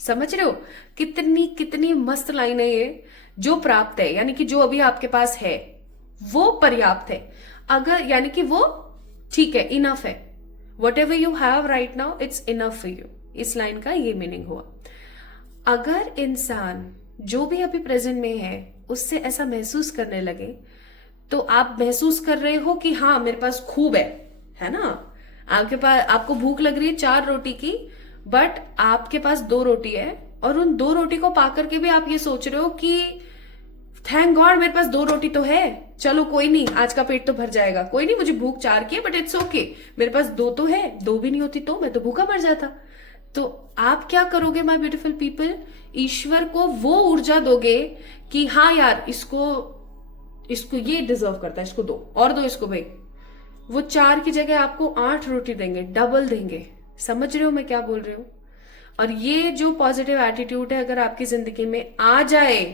समझ रहे हो कितनी कितनी मस्त लाइन है ये। जो प्राप्त है यानी कि जो अभी आपके पास है वो पर्याप्त है, अगर यानी कि वो ठीक है, इनफ है। What ever you have right now it's enough for you. इस लाइन का ये मीनिंग हुआ। अगर इंसान जो भी अभी प्रेजेंट में है उससे ऐसा महसूस करने लगे, तो आप महसूस कर रहे हो कि हाँ मेरे पास खूब है ना, आपके पास, आपको भूख लग रही है 4 रोटी की, बट आपके पास 2 रोटी है, और उन 2 रोटी को पाकर के भी आप ये सोच रहे हो कि थैंक गॉड मेरे पास 2 रोटी तो है, चलो कोई नहीं, आज का पेट तो भर जाएगा, कोई नहीं मुझे भूख 4 की है बट इट्स ओके, मेरे पास 2 तो है, 2 भी नहीं होती तो मैं तो भूखा मर जाता। तो आप क्या करोगे माय ब्यूटीफुल पीपल? ईश्वर को वो ऊर्जा दोगे कि हाँ यार इसको ये डिजर्व करता है, इसको दो और दो इसको भाई। वो 4 की जगह आपको 8 रोटी देंगे, डबल देंगे। समझ रहे हो मैं क्या बोल रही हूँ? और ये जो पॉजिटिव एटीट्यूड है अगर आपकी जिंदगी में आ जाए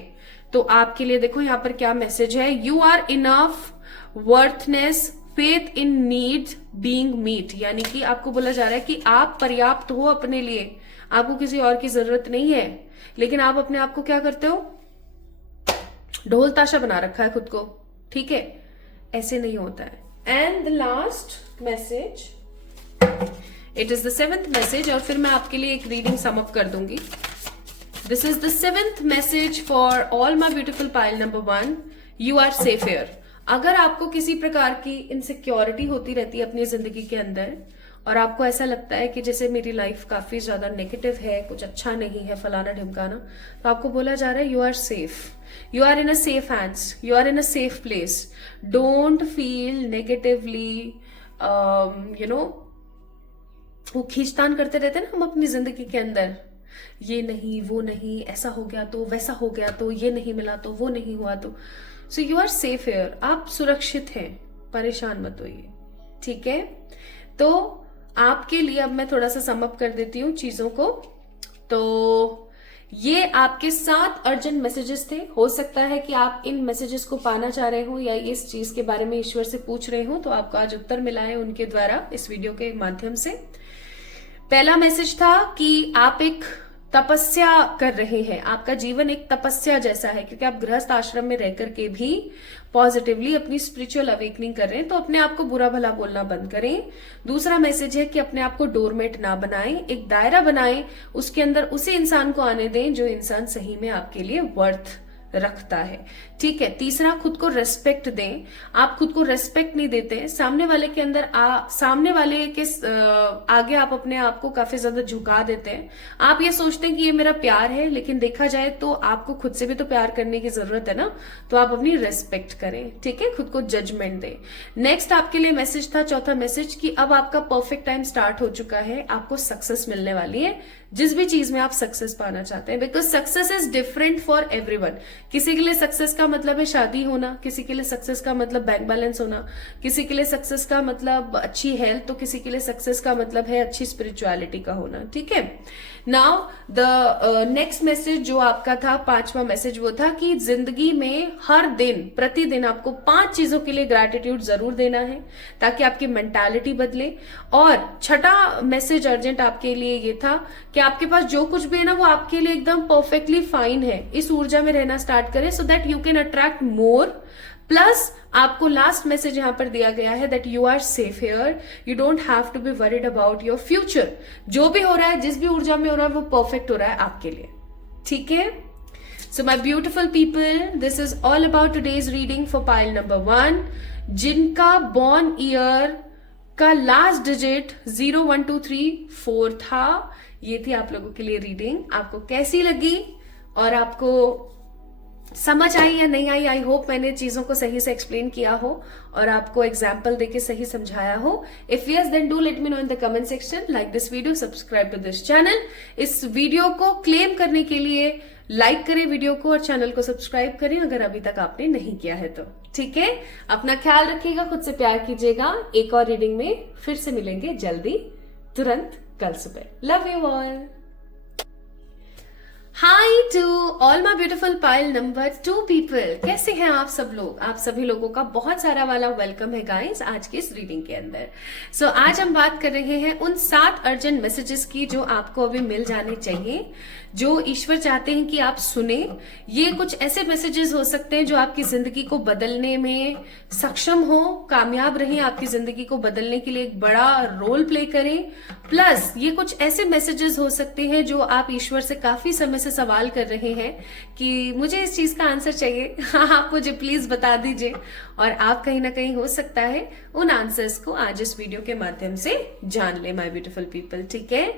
तो आपके लिए देखो यहाँ पर क्या मैसेज है, you are enough, worthiness, faith in need being meet. यानी कि आपको बोला जा रहा है कि आप पर्याप्त हो अपने लिए, आपको किसी और की जरूरत नहीं है। लेकिन आप अपने आप को क्या करते हो, ढोल ताशा बना रखा है खुद को। ठीक है, ऐसे नहीं होता है। And the last message, it is the 7th message, और फिर मैं आपके लिए एक रीडिंग सम अप कर दूंगी। This is the 7th message for all my beautiful pile number 1, you are safe here. अगर आपको किसी प्रकार की इनसिक्योरिटी होती रहती है अपनी जिंदगी के अंदर, और आपको ऐसा लगता है कि जैसे मेरी लाइफ काफी ज्यादा नेगेटिव है, कुछ अच्छा नहीं है, फलाना ढिमकाना, तो आपको बोला जा रहा है you are safe, you are in a safe hands, you are in a safe place. Don't feel negatively, you know, वो खींचतान करते रहते हैं ना हम अपनी जिंदगी के अंदर, ये नहीं वो नहीं, ऐसा हो गया तो वैसा हो गया तो, ये नहीं मिला तो वो नहीं हुआ तो। So you are safe here, आप सुरक्षित हैं, परेशान मत होइए। ठीक है, तो आपके लिए अब मैं थोड़ा सा सम अप कर देती हूँ चीजों को। तो ये आपके 7 अर्जेंट मैसेजेस थे। हो सकता है कि आप इन मैसेजेस को पाना चाह रहे हो या इस चीज के बारे में ईश्वर से पूछ रहे हो, तो आपको आज उत्तर मिला है उनके द्वारा इस वीडियो के माध्यम से। पहला मैसेज था कि आप एक तपस्या कर रहे हैं, आपका जीवन एक तपस्या जैसा है, क्योंकि आप गृहस्थ आश्रम में रह करके भी पॉजिटिवली अपनी स्पिरिचुअल अवेकनिंग कर रहे हैं, तो अपने आप को बुरा भला बोलना बंद करें। दूसरा मैसेज है कि अपने आप को डोरमेट ना बनाएं, एक दायरा बनाएं, उसके अंदर उसी इंसान को आने दें जो इंसान सही में आपके लिए वर्थ रखता है। ठीक है। तीसरा, खुद को रेस्पेक्ट दें। आप खुद को रेस्पेक्ट नहीं देते, सामने वाले के अंदर सामने वाले के आगे आप अपने आप को काफी ज्यादा झुका देते हैं। आप ये सोचते हैं कि ये मेरा प्यार है, लेकिन देखा जाए तो आपको खुद से भी तो प्यार करने की जरूरत है ना, तो आप अपनी रेस्पेक्ट करें। ठीक है, खुद को जजमेंट दें। नेक्स्ट आपके लिए मैसेज था, चौथा मैसेज, कि अब आपका परफेक्ट टाइम स्टार्ट हो चुका है, आपको सक्सेस मिलने वाली है जिस भी चीज में आप सक्सेस पाना चाहते हैं, because success is different for everyone. किसी के लिए सक्सेस का मतलब है शादी होना, किसी के लिए सक्सेस का मतलब बैंक बैलेंस होना, किसी के लिए सक्सेस का मतलब अच्छी हेल्थ, तो किसी के लिए सक्सेस का मतलब है अच्छी स्पिरिचुअलिटी का होना। ठीक है। नाउ द नेक्स्ट मैसेज जो आपका था, पांचवा मैसेज, वो था कि जिंदगी में हर दिन प्रतिदिन आपको 5 चीजों के लिए ग्रैटिट्यूड जरूर देना है ताकि आपकी मेंटालिटी बदले। और छठा मैसेज अर्जेंट आपके लिए ये था कि आपके पास जो कुछ भी है ना, वो आपके लिए एकदम परफेक्टली फाइन है। इस ऊर्जा में रहना स्टार्ट करें so that you can attract more. Plus आपको लास्ट मैसेज यहां पर दिया गया है that you are safe here, you don't have to be worried about your future. जो भी हो रहा है, जिस भी ऊर्जा में हो रहा है, वो परफेक्ट हो रहा है आपके लिए। ठीक है। So my beautiful people, this is all about today's reading for pile number 1, जिनका बॉर्न ईयर का लास्ट डिजिट 01234 था। ये थी आप लोगों के लिए रीडिंग। आपको कैसी लगी और आपको समझ आई या नहीं आई? आई होप मैंने चीजों को सही से एक्सप्लेन किया हो और आपको एग्जाम्पल देके सही समझाया हो। If yes then do let me know in the comment section. Like this video, subscribe to this channel. इस वीडियो को क्लेम करने के लिए लाइक करें वीडियो को और चैनल को सब्सक्राइब करें अगर अभी तक आपने नहीं किया है तो। ठीक है। अपना ख्याल रखिएगा, खुद से प्यार कीजिएगा। एक और रीडिंग में फिर से मिलेंगे जल्दी, तुरंत, कल सुबह। Love you all. Hi to all my beautiful pile number 2 people. कैसे हैं आप सब लोग? आप सभी लोगों का बहुत सारा वाला वेलकम है गाइस आज की इस रीडिंग के अंदर। सो आज हम बात कर रहे हैं उन 7 अर्जेंट मैसेजेस की जो आपको अभी मिल जाने चाहिए, जो ईश्वर चाहते हैं कि आप सुने। ये कुछ ऐसे मैसेजेस हो सकते हैं जो आपकी जिंदगी को बदलने में सक्षम हो, कामयाब रहें, आपकी जिंदगी को बदलने के लिए एक बड़ा रोल प्ले करें। प्लस ये कुछ ऐसे मैसेजेस हो सकते हैं जो आप ईश्वर से काफी समय से सवाल कर रहे हैं कि मुझे इस चीज का आंसर चाहिए, आप मुझे प्लीज बता दीजिए। और आप कहीं ना कहीं हो सकता है उन आंसर्स को आज इस वीडियो के माध्यम से जान ले माय ब्यूटीफुल पीपल। ठीक है।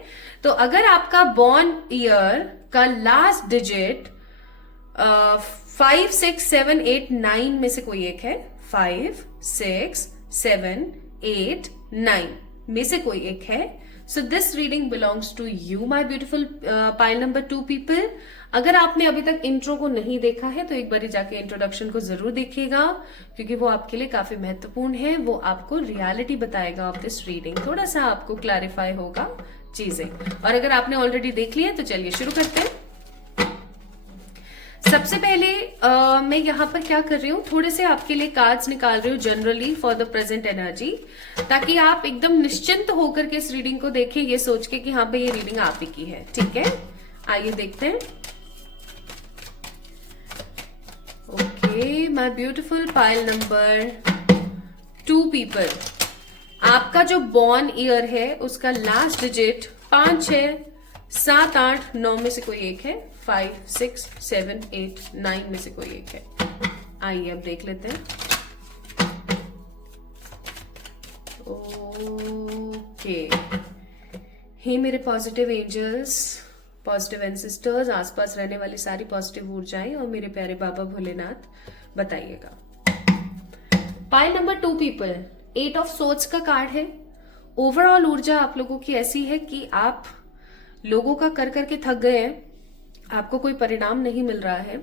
तो अगर आपका बॉर्न ईयर का लास्ट डिजिट 5, 6, 7, 8, 9 में से कोई एक है, 5, 6, 7, 8, 9 में से कोई एक है, so this reading belongs to you my beautiful pile number 2 people. अगर आपने अभी तक इंट्रो को नहीं देखा है तो एक बार जाके इंट्रोडक्शन को जरूर देखिएगा, क्योंकि वो आपके लिए काफी महत्वपूर्ण है। वो आपको रियलिटी बताएगा ऑफ दिस रीडिंग, थोड़ा सा आपको क्लैरिफाई होगा चीजें। और अगर आपने ऑलरेडी देख लिया तो चलिए शुरू करते हैं। सबसे पहले मैं यहाँ पर क्या कर रही हूँ, थोड़े से आपके लिए कार्ड्स निकाल रही हूँ generally for the present energy, ताकि आप एकदम निश्चिंत होकर के इस रीडिंग को देखें, ये सोच के कि हाँ भाई ये रीडिंग आप ही की है। ठीक है, आइए देखते हैं। Okay my beautiful pile number 2 people, आपका जो बॉर्न ईयर है उसका लास्ट डिजिट 5, 6, 7, 8, 9 में से कोई एक है, 5, 6, 7, 8, 9 में से कोई एक है। आइए अब देख लेते हैं। ओके, हे मेरे पॉजिटिव एंजल्स, पॉजिटिव एंसेस्टर्स, आसपास रहने वाली सारी पॉजिटिव ऊर्जाएं और मेरे प्यारे बाबा भोलेनाथ, बताइएगा। Pile number 2 people, 8 of swords का कार्ड है। ओवरऑल ऊर्जा आप लोगों की ऐसी है कि आप लोगों का कर करके थक गए हैं, आपको कोई परिणाम नहीं मिल रहा है।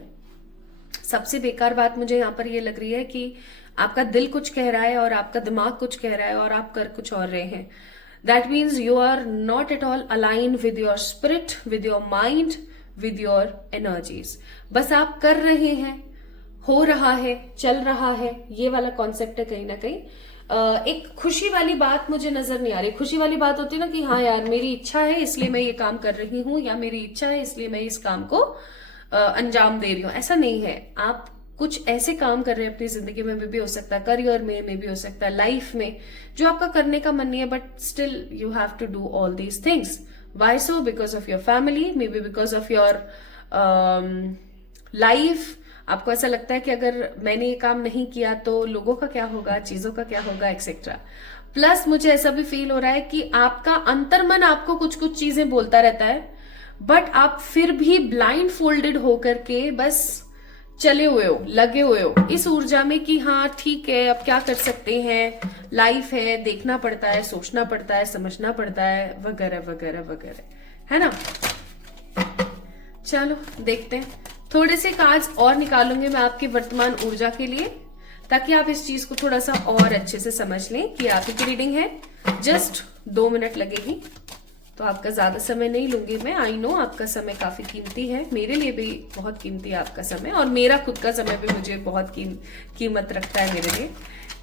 सबसे बेकार बात मुझे यहाँ पर ये लग रही है कि आपका दिल कुछ कह रहा है और आपका दिमाग कुछ कह रहा है और आप कर कुछ और रहे हैं। That means you are not at all align with your spirit, with your mind, with your energies. बस आप कर रहे हैं, हो रहा है, चल रहा है, ये वाला कॉन्सेप्ट है कहीं ना कहीं। एक खुशी वाली बात मुझे नजर नहीं आ रही। खुशी वाली बात होती है ना कि हाँ यार मेरी इच्छा है इसलिए मैं ये काम कर रही हूँ, या मेरी इच्छा है इसलिए मैं इस काम को अंजाम दे रही हूँ, ऐसा नहीं है। आप कुछ ऐसे काम कर रहे हैं अपनी जिंदगी में भी हो सकता है, करियर में भी हो सकता है, लाइफ में, जो आपका करने का मन नहीं है, but still you have to do all these things. Why so? Because of your family, maybe because of your life, आपको ऐसा लगता है कि अगर मैंने ये काम नहीं किया तो लोगों का क्या होगा, चीजों का क्या होगा, एक्सेट्रा। प्लस मुझे ऐसा भी फील हो रहा है कि आपका अंतर्मन आपको कुछ कुछ चीजें बोलता रहता है, बट आप फिर भी ब्लाइंड फोल्डेड होकर के बस चले हुए हो, लगे हुए हो इस ऊर्जा में कि हाँ ठीक है, अब क्या कर सकते हैं, लाइफ है, देखना पड़ता है, सोचना पड़ता है, समझना पड़ता है, वगैरह वगैरह वगैरह, है ना। चलो देखते हैं, थोड़े से कार्ड्स और निकालूंगी मैं आपकी वर्तमान ऊर्जा के लिए, ताकि आप इस चीज को थोड़ा सा और अच्छे से समझ लें कि आप ही की रीडिंग है। जस्ट 2 मिनट लगेगी, तो आपका ज्यादा समय नहीं लूंगी मैं। आई नो आपका समय काफी कीमती है, मेरे लिए भी बहुत कीमती है आपका समय, और मेरा खुद का समय भी मुझे बहुत कीमत रखता है मेरे लिए।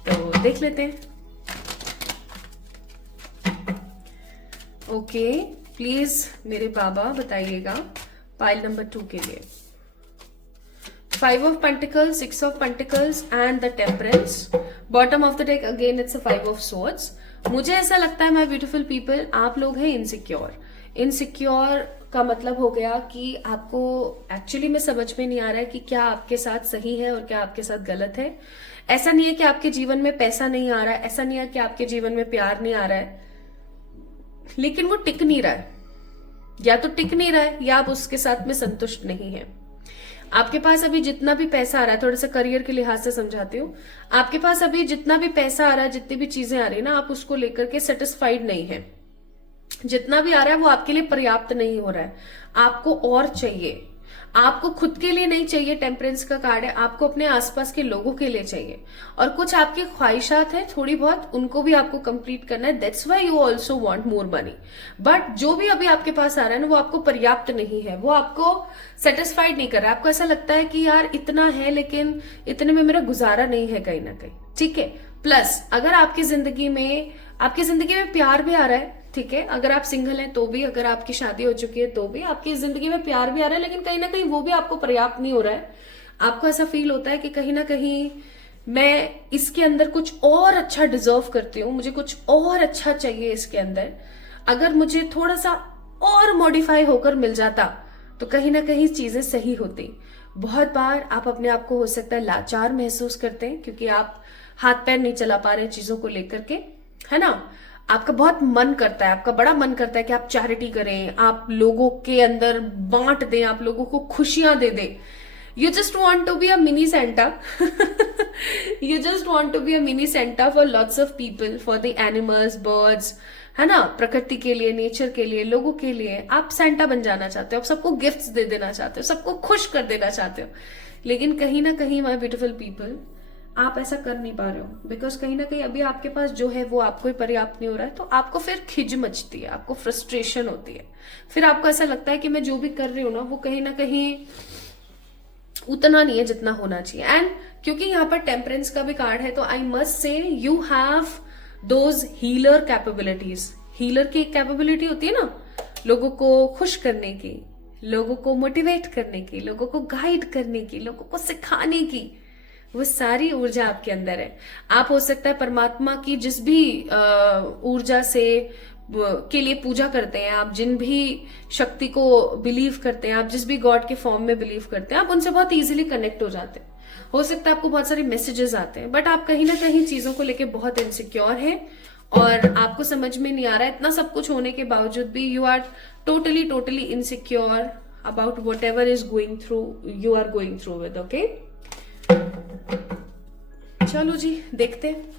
तो देख लेते हैं। ओके, प्लीज मेरे बाबा बताइएगा पाइल नंबर 2 के लिए। 5 of Pentacles, 6 of Pentacles and the Temperance. Bottom of the deck again it's a 5 of Swords. मुझे ऐसा लगता है माय ब्यूटीफुल पीपल, आप लोग हैं इनसिक्योर। इनसिक्योर का मतलब हो गया कि आपको एक्चुअली में समझ में नहीं आ रहा है कि क्या आपके साथ सही है और क्या आपके साथ गलत है। ऐसा नहीं है कि आपके जीवन में पैसा नहीं आ रहा है, ऐसा नहीं है कि आपके जीवन में प्यार नहीं आ रहा है, लेकिन वो टिक नहीं रहा है, या तो टिक नहीं रहा है या आप उसके साथ में संतुष्ट नहीं है। आपके पास अभी जितना भी पैसा आ रहा है, थोड़ा सा करियर के लिहाज से समझाती हूँ, आपके पास अभी जितना भी पैसा आ रहा है, जितनी भी चीजें आ रही है ना, आप उसको लेकर के सेटिस्फाइड नहीं है। जितना भी आ रहा है वो आपके लिए पर्याप्त नहीं हो रहा है, आपको और चाहिए। आपको खुद के लिए नहीं चाहिए, टेम्परेंस का कार्ड है, आपको अपने आसपास के लोगों के लिए चाहिए, और कुछ आपकी ख्वाहिशात है थोड़ी बहुत, उनको भी आपको कंप्लीट करना है। That's why you also want more money. But जो भी अभी आपके पास आ रहा है ना, वो आपको पर्याप्त नहीं है, वो आपको सेटिस्फाइड नहीं कर रहा है। आपको ऐसा लगता है कि यार इतना है, लेकिन इतने में मेरा गुजारा नहीं है कहीं ना कहीं, ठीक है। प्लस अगर आपकी जिंदगी में प्यार भी आ रहा है, ठीक है, अगर आप सिंगल हैं तो भी, अगर आपकी शादी हो चुकी है तो भी, आपकी जिंदगी में प्यार भी आ रहा है, लेकिन कहीं ना कहीं वो भी आपको पर्याप्त नहीं हो रहा है। आपको ऐसा फील होता है कि कहीं ना कहीं मैं इसके अंदर कुछ और अच्छा डिजर्व करती हूँ, मुझे कुछ और अच्छा चाहिए इसके अंदर, अगर मुझे थोड़ा सा और मॉडिफाई होकर मिल जाता तो कहीं ना कहीं चीजें सही होती। बहुत बार आप अपने आप को हो सकता है लाचार महसूस करते हैं, क्योंकि आप हाथ पैर नहीं चला पा रहे चीजों को लेकर के, है ना। आपका बहुत मन करता है, आपका बड़ा मन करता है कि आप चैरिटी करें, आप लोगों के अंदर बांट दें, आप लोगों को खुशियां दे दें। You just want to be a mini Santa. You just want to be a mini Santa for lots of people, for the animals, birds, है ना, प्रकृति के लिए, नेचर के लिए, लोगों के लिए आप सेंटा बन जाना चाहते हो, आप सबको गिफ्ट्स दे देना चाहते हो, सबको खुश कर देना चाहते हो। लेकिन कहीं ना कहीं माय ब्यूटीफुल पीपल, आप ऐसा कर नहीं पा रहे हो, बिकॉज कहीं ना कहीं अभी आपके पास जो है वो आपको ही पर्याप्त नहीं हो रहा है। तो आपको फिर खिज मचती है, आपको फ्रस्ट्रेशन होती है, फिर आपको ऐसा लगता है कि मैं जो भी कर रही हूँ ना वो कहीं ना कहीं उतना नहीं है जितना होना चाहिए। एंड क्योंकि यहाँ पर टेम्परेंस का भी कार्ड है, तो I must say you have those healer capabilities. Healer की एक कैपेबिलिटी होती है ना, लोगों को खुश करने की, लोगों को मोटिवेट करने की, लोगों को गाइड करने की, लोगों को सिखाने की, वो सारी ऊर्जा आपके अंदर है। आप हो सकता है परमात्मा की जिस भी ऊर्जा से के लिए पूजा करते हैं, आप जिन भी शक्ति को बिलीव करते हैं, आप जिस भी गॉड के फॉर्म में बिलीव करते हैं, आप उनसे बहुत इजीली कनेक्ट हो जाते हैं। हो सकता है आपको बहुत सारे मैसेजेस आते हैं, बट आप कहीं ना कहीं चीजों को लेके बहुत इनसिक्योर हैं, और आपको समझ में नहीं आ रहा है, इतना सब कुछ होने के बावजूद भी you are totally insecure about whatever is going through, you are going through with. Okay, चलो जी देखते हैं।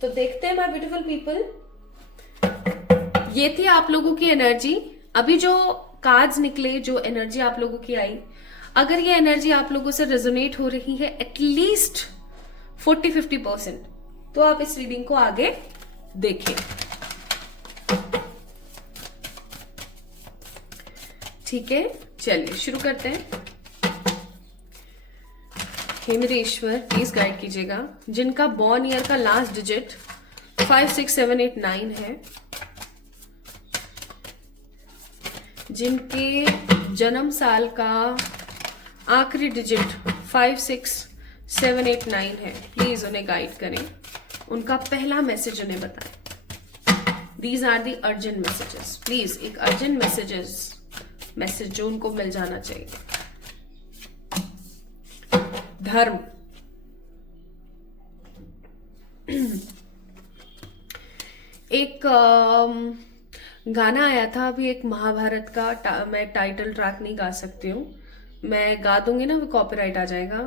तो देखते हैं माय ब्यूटीफुल पीपल, ये थी आप लोगों की एनर्जी। अभी जो कार्ड्स निकले, जो एनर्जी आप लोगों की आई, अगर ये एनर्जी आप लोगों से रेजोनेट हो रही है एटलीस्ट 40-50%, तो आप इस रीडिंग को आगे देखिए, ठीक है। चलिए शुरू करते हैं। हे मेरे ईश्वर, प्लीज गाइड कीजिएगा जिनका बॉर्न ईयर का लास्ट डिजिट 5, 6, 7, 8, 9 है, जिनके जन्म साल का आखिरी डिजिट 5, 6, 7, 8, 9 है, प्लीज उन्हें गाइड करें, उनका पहला मैसेज उन्हें बताएं। These are the urgent messages, please एक अर्जेंट मैसेज जो उनको मिल जाना चाहिए। धर्म। एक गाना आया था अभी, एक महाभारत का, मैं टाइटल ट्रैक नहीं गा सकती हूँ, मैं गा दूंगी ना वो कॉपीराइट आ जाएगा।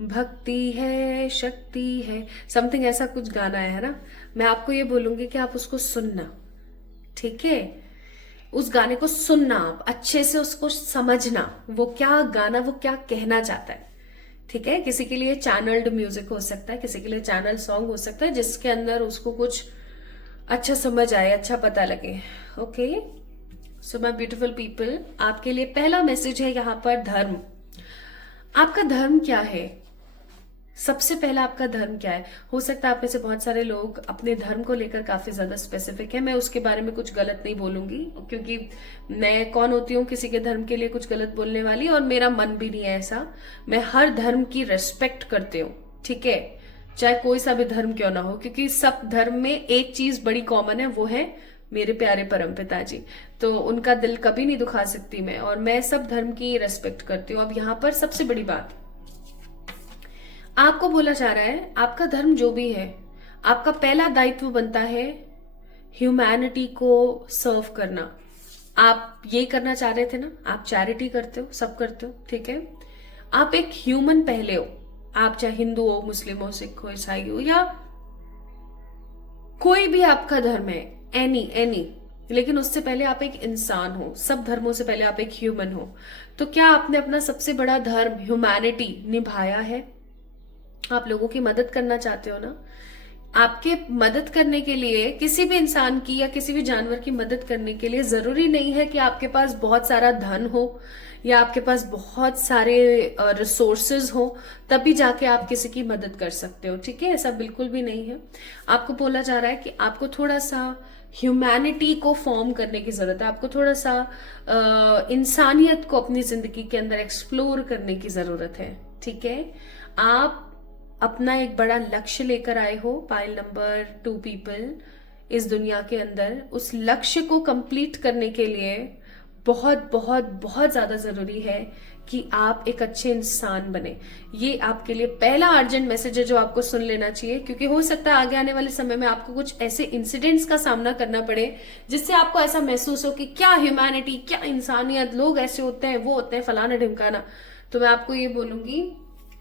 भक्ति है शक्ति है, समथिंग ऐसा कुछ गाना है ना। मैं आपको ये बोलूंगी कि आप उसको सुनना, ठीक है? उस गाने को सुनना, आप अच्छे से उसको समझना, वो क्या गाना, वो क्या कहना चाहता है, ठीक है? किसी के लिए चैनल्ड म्यूजिक हो सकता है, किसी के लिए चैनल सॉन्ग हो सकता है, जिसके अंदर उसको कुछ अच्छा समझ आए, अच्छा पता लगे। Okay, so my beautiful people, आपके लिए पहला मैसेज है यहाँ पर धर्म। आपका धर्म क्या है? सबसे पहला आपका धर्म क्या है? हो सकता है आप में से बहुत सारे लोग अपने धर्म को लेकर काफी ज्यादा स्पेसिफिक है। मैं उसके बारे में कुछ गलत नहीं बोलूंगी, क्योंकि मैं कौन होती हूँ किसी के धर्म के लिए कुछ गलत बोलने वाली, और मेरा मन भी नहीं है ऐसा। मैं हर धर्म की रेस्पेक्ट करती हूँ, ठीक है, चाहे कोई सा भी धर्म क्यों ना हो, क्योंकि सब धर्म में एक चीज बड़ी कॉमन है, वो है मेरे प्यारे परमपिता जी। तो उनका दिल कभी नहीं दुखा सकती मैं, और मैं सब धर्म की रेस्पेक्ट करती हूँ। अब यहाँ पर सबसे बड़ी बात आपको बोला जा रहा है, आपका धर्म जो भी है, आपका पहला दायित्व बनता है ह्यूमैनिटी को सर्व करना। आप ये करना चाह रहे थे ना, आप चैरिटी करते हो, सब करते हो, ठीक है? आप एक ह्यूमन पहले हो, आप चाहे हिंदू हो, मुस्लिम हो, सिख हो, ईसाई हो, या कोई भी आपका धर्म है, एनी, लेकिन उससे पहले आप एक इंसान हो। सब धर्मों से पहले आप एक ह्यूमन हो। तो क्या आपने अपना सबसे बड़ा धर्म ह्यूमैनिटी निभाया है? आप लोगों की मदद करना चाहते हो ना। आपके मदद करने के लिए, किसी भी इंसान की या किसी भी जानवर की मदद करने के लिए जरूरी नहीं है कि आपके पास बहुत सारा धन हो या आपके पास बहुत सारे रिसोर्सेज हो, तभी जाके आप किसी की मदद कर सकते हो, ठीक है? ऐसा बिल्कुल भी नहीं है। आपको बोला जा रहा है कि आपको थोड़ा सा ह्यूमैनिटी को फॉर्म करने की जरूरत है, आपको थोड़ा सा इंसानियत को अपनी जिंदगी के अंदर एक्सप्लोर करने की जरूरत है, ठीक है? आप अपना एक बड़ा लक्ष्य लेकर आए हो, पाइल नंबर 2 पीपल, इस दुनिया के अंदर। उस लक्ष्य को कंप्लीट करने के लिए बहुत बहुत बहुत ज्यादा जरूरी है कि आप एक अच्छे इंसान बने। ये आपके लिए पहला अर्जेंट मैसेज है जो आपको सुन लेना चाहिए, क्योंकि हो सकता है आगे आने वाले समय में आपको कुछ ऐसे इंसिडेंट्स का सामना करना पड़े जिससे आपको ऐसा महसूस हो कि क्या ह्यूमैनिटी, क्या इंसानियत, लोग ऐसे होते हैं, वो होते हैं, फलाना ढिमकाना। तो मैं आपको ये बोलूंगी,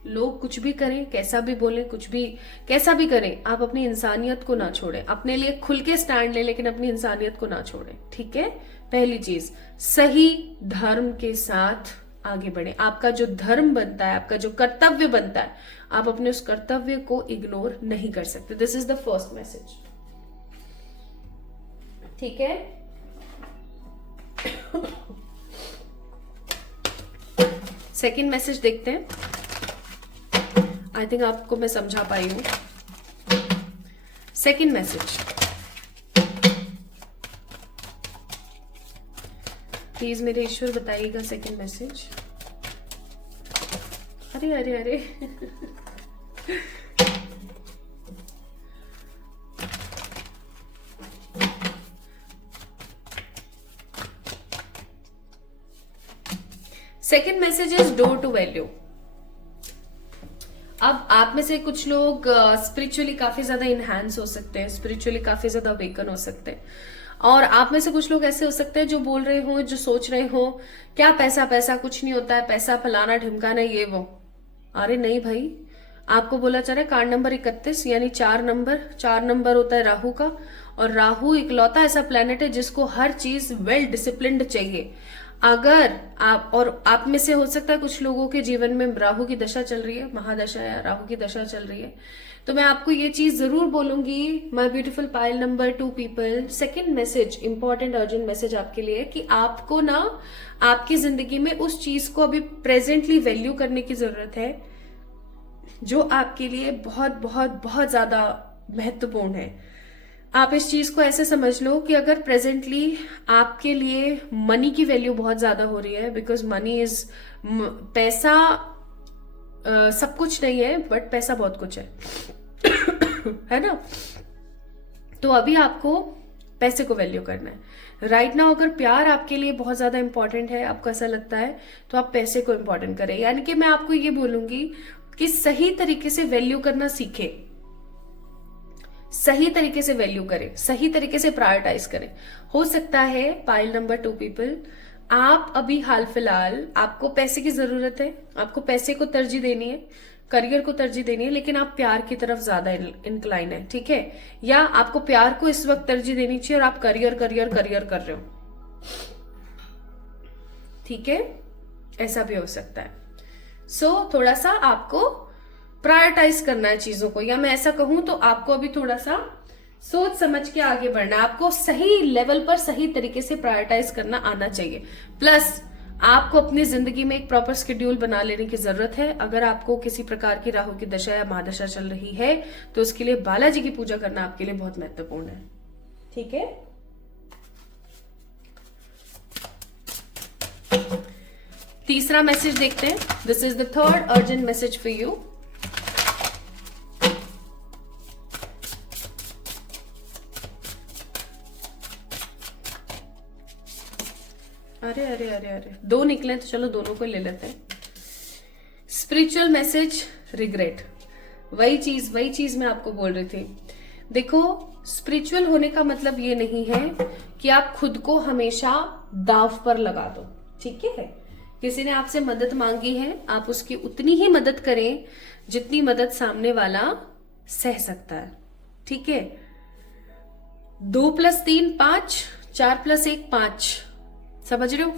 लोग कुछ भी करें, कैसा भी बोलें, कुछ भी कैसा भी करें, आप अपनी इंसानियत को ना छोड़ें। अपने लिए खुल के स्टैंड लें, लेकिन अपनी इंसानियत को ना छोड़ें, ठीक है? पहली चीज, सही धर्म के साथ आगे बढ़े। आपका जो धर्म बनता है, आपका जो कर्तव्य बनता है, आप अपने उस कर्तव्य को इग्नोर नहीं कर सकते। This is the first message, ठीक है? सेकेंड मैसेज देखते हैं। आई थिंक आपको मैं समझा पाई हूं। सेकेंड मैसेज, प्लीज मेरे ईश्वर बताइएगा सेकेंड मैसेज। अरे अरे अरे second message is door to value. अब आप में से कुछ लोग स्पिरिचुअली काफी ज्यादा इनहैंस हो सकते हैं, स्पिरिचुअली काफी ज्यादा अवेकन हो सकते हैं, और आप में से कुछ लोग ऐसे हो सकते हैं जो बोल रहे हो, जो सोच रहे हो, क्या पैसा पैसा कुछ नहीं होता है, पैसा फलाना ढिमकाना ये वो। अरे नहीं भाई, आपको बोला जा रहा है कार्ड नंबर 31, यानी 4 नंबर होता है राहु का, और राहु इकलौता ऐसा प्लेनेट है जिसको हर चीज वेल डिसिप्लिन्ड चाहिए। अगर आप में से हो सकता है कुछ लोगों के जीवन में राहु की दशा चल रही है, महादशा या राहु की दशा चल रही है, तो मैं आपको ये चीज जरूर बोलूंगी, my beautiful pile number 2 people. Second message, important urgent message आपके लिए, कि आपको ना आपकी जिंदगी में उस चीज को अभी प्रेजेंटली वैल्यू करने की जरूरत है जो आपके लिए बहुत बहुत बहुत ज्यादा महत्वपूर्ण है। आप इस चीज को ऐसे समझ लो कि अगर प्रेजेंटली आपके लिए मनी की वैल्यू बहुत ज्यादा हो रही है, बिकॉज मनी इज, पैसा सब कुछ नहीं है, बट पैसा बहुत कुछ है है ना? तो अभी आपको पैसे को वैल्यू करना है। राइट नाउ अगर प्यार आपके लिए बहुत ज्यादा इंपॉर्टेंट है, आपको ऐसा लगता है, तो आप पैसे को इंपॉर्टेंट करें। यानी कि मैं आपको ये बोलूंगी, कि सही तरीके से वैल्यू करना सीखे, सही तरीके से वैल्यू करें, सही तरीके से प्रायोरिटाइज करें। हो सकता है पाइल नंबर 2 पीपल, आप अभी हाल फिलहाल आपको पैसे की जरूरत है, आपको पैसे को तरजीह देनी है, करियर को तरजीह देनी है, लेकिन आप प्यार की तरफ ज्यादा इंक्लाइन है, ठीक है? या आपको प्यार को इस वक्त तरजीह देनी चाहिए और आप करियर करियर करियर कर रहे हो, ठीक है? ऐसा भी हो सकता है। सो थोड़ा सा आपको प्रायोरिटाइज करना है चीजों को, या मैं ऐसा कहूं तो आपको अभी थोड़ा सा सोच समझ के आगे बढ़ना है। आपको सही लेवल पर सही तरीके से प्रायोरिटाइज करना आना चाहिए। प्लस आपको अपनी जिंदगी में एक प्रॉपर शेड्यूल बना लेने की जरूरत है। अगर आपको किसी प्रकार की राहु की दशा या महादशा चल रही है तो उसके लिए बालाजी की पूजा करना आपके लिए बहुत महत्वपूर्ण है, ठीक है? तीसरा मैसेज देखते हैं। This is the third urgent message for you. अरे अरे अरे अरे, 2 निकले तो चलो दोनों को ले लेते हैं। Spiritual message, regret. वही चीज मैं आपको बोल रही थी। देखो, स्पिरिचुअल होने का मतलब ये नहीं है कि आप खुद को हमेशा दाव पर लगा दो, ठीक है? किसी ने आपसे मदद मांगी है, आप उसकी उतनी ही मदद करें जितनी मदद सामने वाला सह सकता है, ठीक है? 2 + 3 5, 4 + 1 5, समझ रहे हो?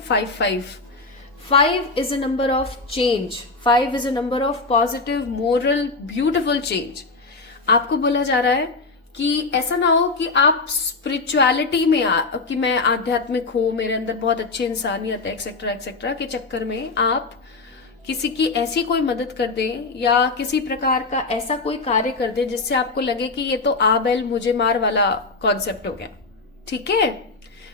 5 is a number of change, 5 is a number of positive, moral, beautiful change. आपको बोला जा रहा है कि ऐसा ना हो कि आप स्पिरिचुअलिटी में कि मैं आध्यात्मिक हूं, मेरे अंदर बहुत अच्छी इंसानियत है, एक्सेट्रा एक्सेट्रा के चक्कर में आप किसी की ऐसी कोई मदद कर दें या किसी प्रकार का ऐसा कोई कार्य कर दें जिससे आपको लगे कि ये तो आ बैल मुझे मार वाला कॉन्सेप्ट हो गया, ठीक है?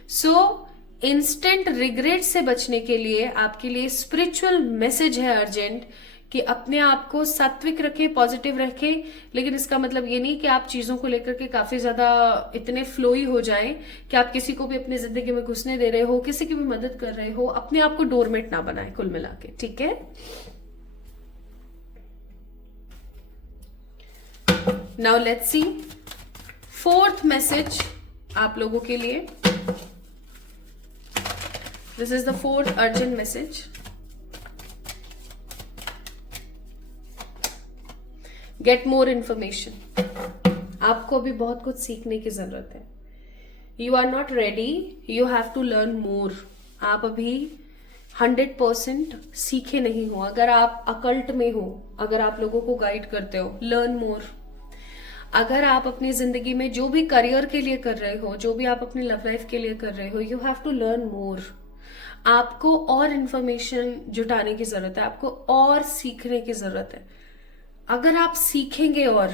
सो इंस्टेंट रिग्रेट से बचने के लिए आपके लिए स्पिरिचुअल मैसेज है अर्जेंट कि अपने आप को सात्विक रखें, पॉजिटिव रखें। लेकिन इसका मतलब ये नहीं कि आप चीजों को लेकर के काफी ज्यादा इतने फ्लोई हो जाएं कि आप किसी को भी अपनी जिंदगी में घुसने दे रहे हो, किसी की भी मदद कर रहे हो, अपने आप को डोरमेट ना बनाए कुल मिला के, ठीक है? Now let's see fourth message आप लोगों के लिए। This is the fourth urgent message. Get more information. आपको अभी बहुत कुछ सीखने की जरूरत है। You are not ready, you have to learn more. आप अभी 100% सीखे नहीं हो। अगर आप अकल्ट में हो, अगर आप लोगों को गाइड करते हो, लर्न मोर। अगर आप अपनी जिंदगी में जो भी करियर के लिए कर रहे हो, जो भी आप अपनी लव लाइफ के लिए कर रहे हो, you have to learn more. आपको और इन्फॉर्मेशन जुटाने की जरूरत है, आपको और सीखने की जरूरत है। अगर आप सीखेंगे और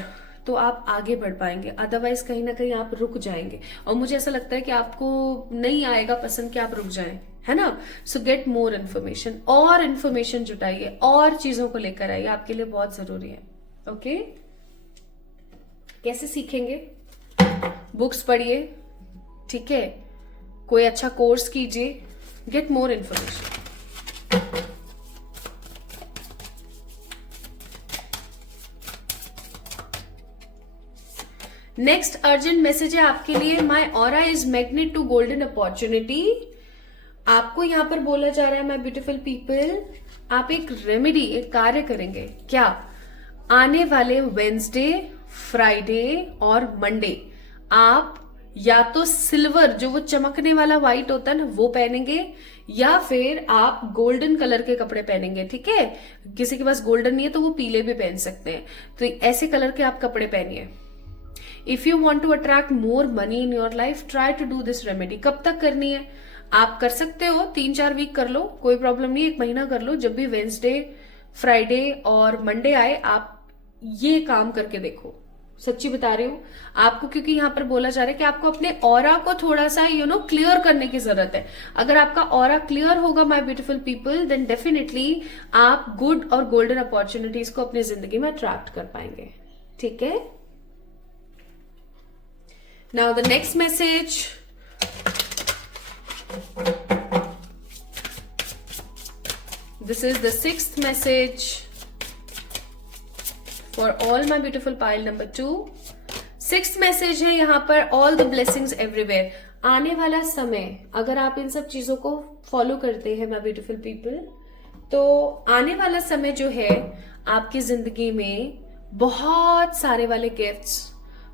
तो आप आगे बढ़ पाएंगे, अदरवाइज कहीं ना कहीं आप रुक जाएंगे। और मुझे ऐसा लगता है कि आपको नहीं आएगा पसंद कि आप रुक जाएं, है ना? सो गेट मोर इन्फॉर्मेशन, और इन्फॉर्मेशन जुटाइए, और चीजों को लेकर आइए, आपके लिए बहुत जरूरी है। ओके? कैसे सीखेंगे? बुक्स पढ़िए, ठीक है? कोई अच्छा कोर्स कीजिए, get more information. Next urgent message है आपके लिए। My aura is magnet to golden opportunity. आपको यहां पर बोला जा रहा है, माई ब्यूटिफुल पीपल, आप एक रेमेडी, एक कार्य करेंगे। क्या? आने वाले वेंसडे, फ्राइडे और मंडे आप या तो सिल्वर, जो वो चमकने वाला व्हाइट होता है ना, वो पहनेंगे, या फिर आप गोल्डन कलर के कपड़े पहनेंगे, ठीक है? किसी के पास गोल्डन नहीं है तो वो पीले भी पहन सकते हैं। तो ऐसे कलर के आप कपड़े पहनिए। If you want to attract more money in your life, try to do this remedy. कब तक करनी है? आप कर सकते हो 3-4 वीक कर लो, कोई प्रॉब्लम नहीं, 1 महीना कर लो। जब भी वेंसडे, फ्राइडे और मंडे आए, आप ये काम करके देखो। सच्ची बता रही हूं आपको, क्योंकि यहां पर बोला जा रहा है कि आपको अपने ऑरा को थोड़ा सा क्लियर करने की जरूरत है। अगर आपका ऑरा क्लियर होगा my beautiful people, then definitely आप गुड और गोल्डन अपॉर्चुनिटीज को अपनी जिंदगी में अट्रैक्ट कर पाएंगे, ठीक है? Now the next message. This is the 6th message. For all my beautiful pile number 2। 6th message है यहाँ पर, ऑल द ब्लेसिंग्स एवरीवेयर। आने वाला समय, अगर आप इन सब चीजों को फॉलो करते हैं माई ब्यूटिफुल पीपल, तो आने वाला समय जो है आपकी जिंदगी में बहुत सारे वाले गिफ्ट्स,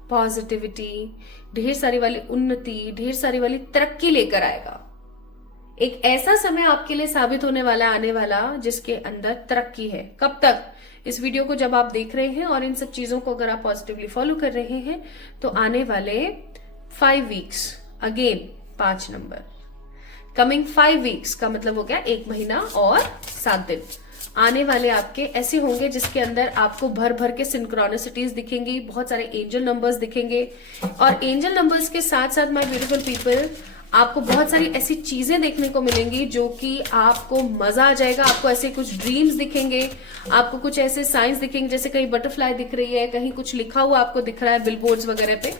पॉजिटिविटी, ढेर सारी वाली उन्नति, ढेर सारी वाली तरक्की लेकर आएगा। एक ऐसा समय आपके लिए साबित होने वाला, आने वाला, जिसके अंदर तरक्की है। कब तक? इस वीडियो को जब आप देख रहे हैं और इन सब चीजों को अगर आप पॉजिटिवली फॉलो कर रहे हैं, तो आने वाले 5 weeks, again 5 number, coming 5 weeks का मतलब हो गया 1 महीना और 7 दिन आने वाले आपके ऐसे होंगे जिसके अंदर आपको भर भर के सिंक्रोनिसिटीज दिखेंगी, बहुत सारे एंजल नंबर्स दिखेंगे। और एंजल नंबर्स के साथ साथ माय ब्यूटीफुल पीपल, आपको बहुत सारी ऐसी चीजें देखने को मिलेंगी जो कि आपको मजा आ जाएगा। आपको ऐसे कुछ ड्रीम्स दिखेंगे, आपको कुछ ऐसे साइंस दिखेंगे, जैसे कहीं बटरफ्लाई दिख रही है, कहीं कुछ लिखा हुआ आपको दिख रहा है बिलबोर्ड्स वगैरह पे।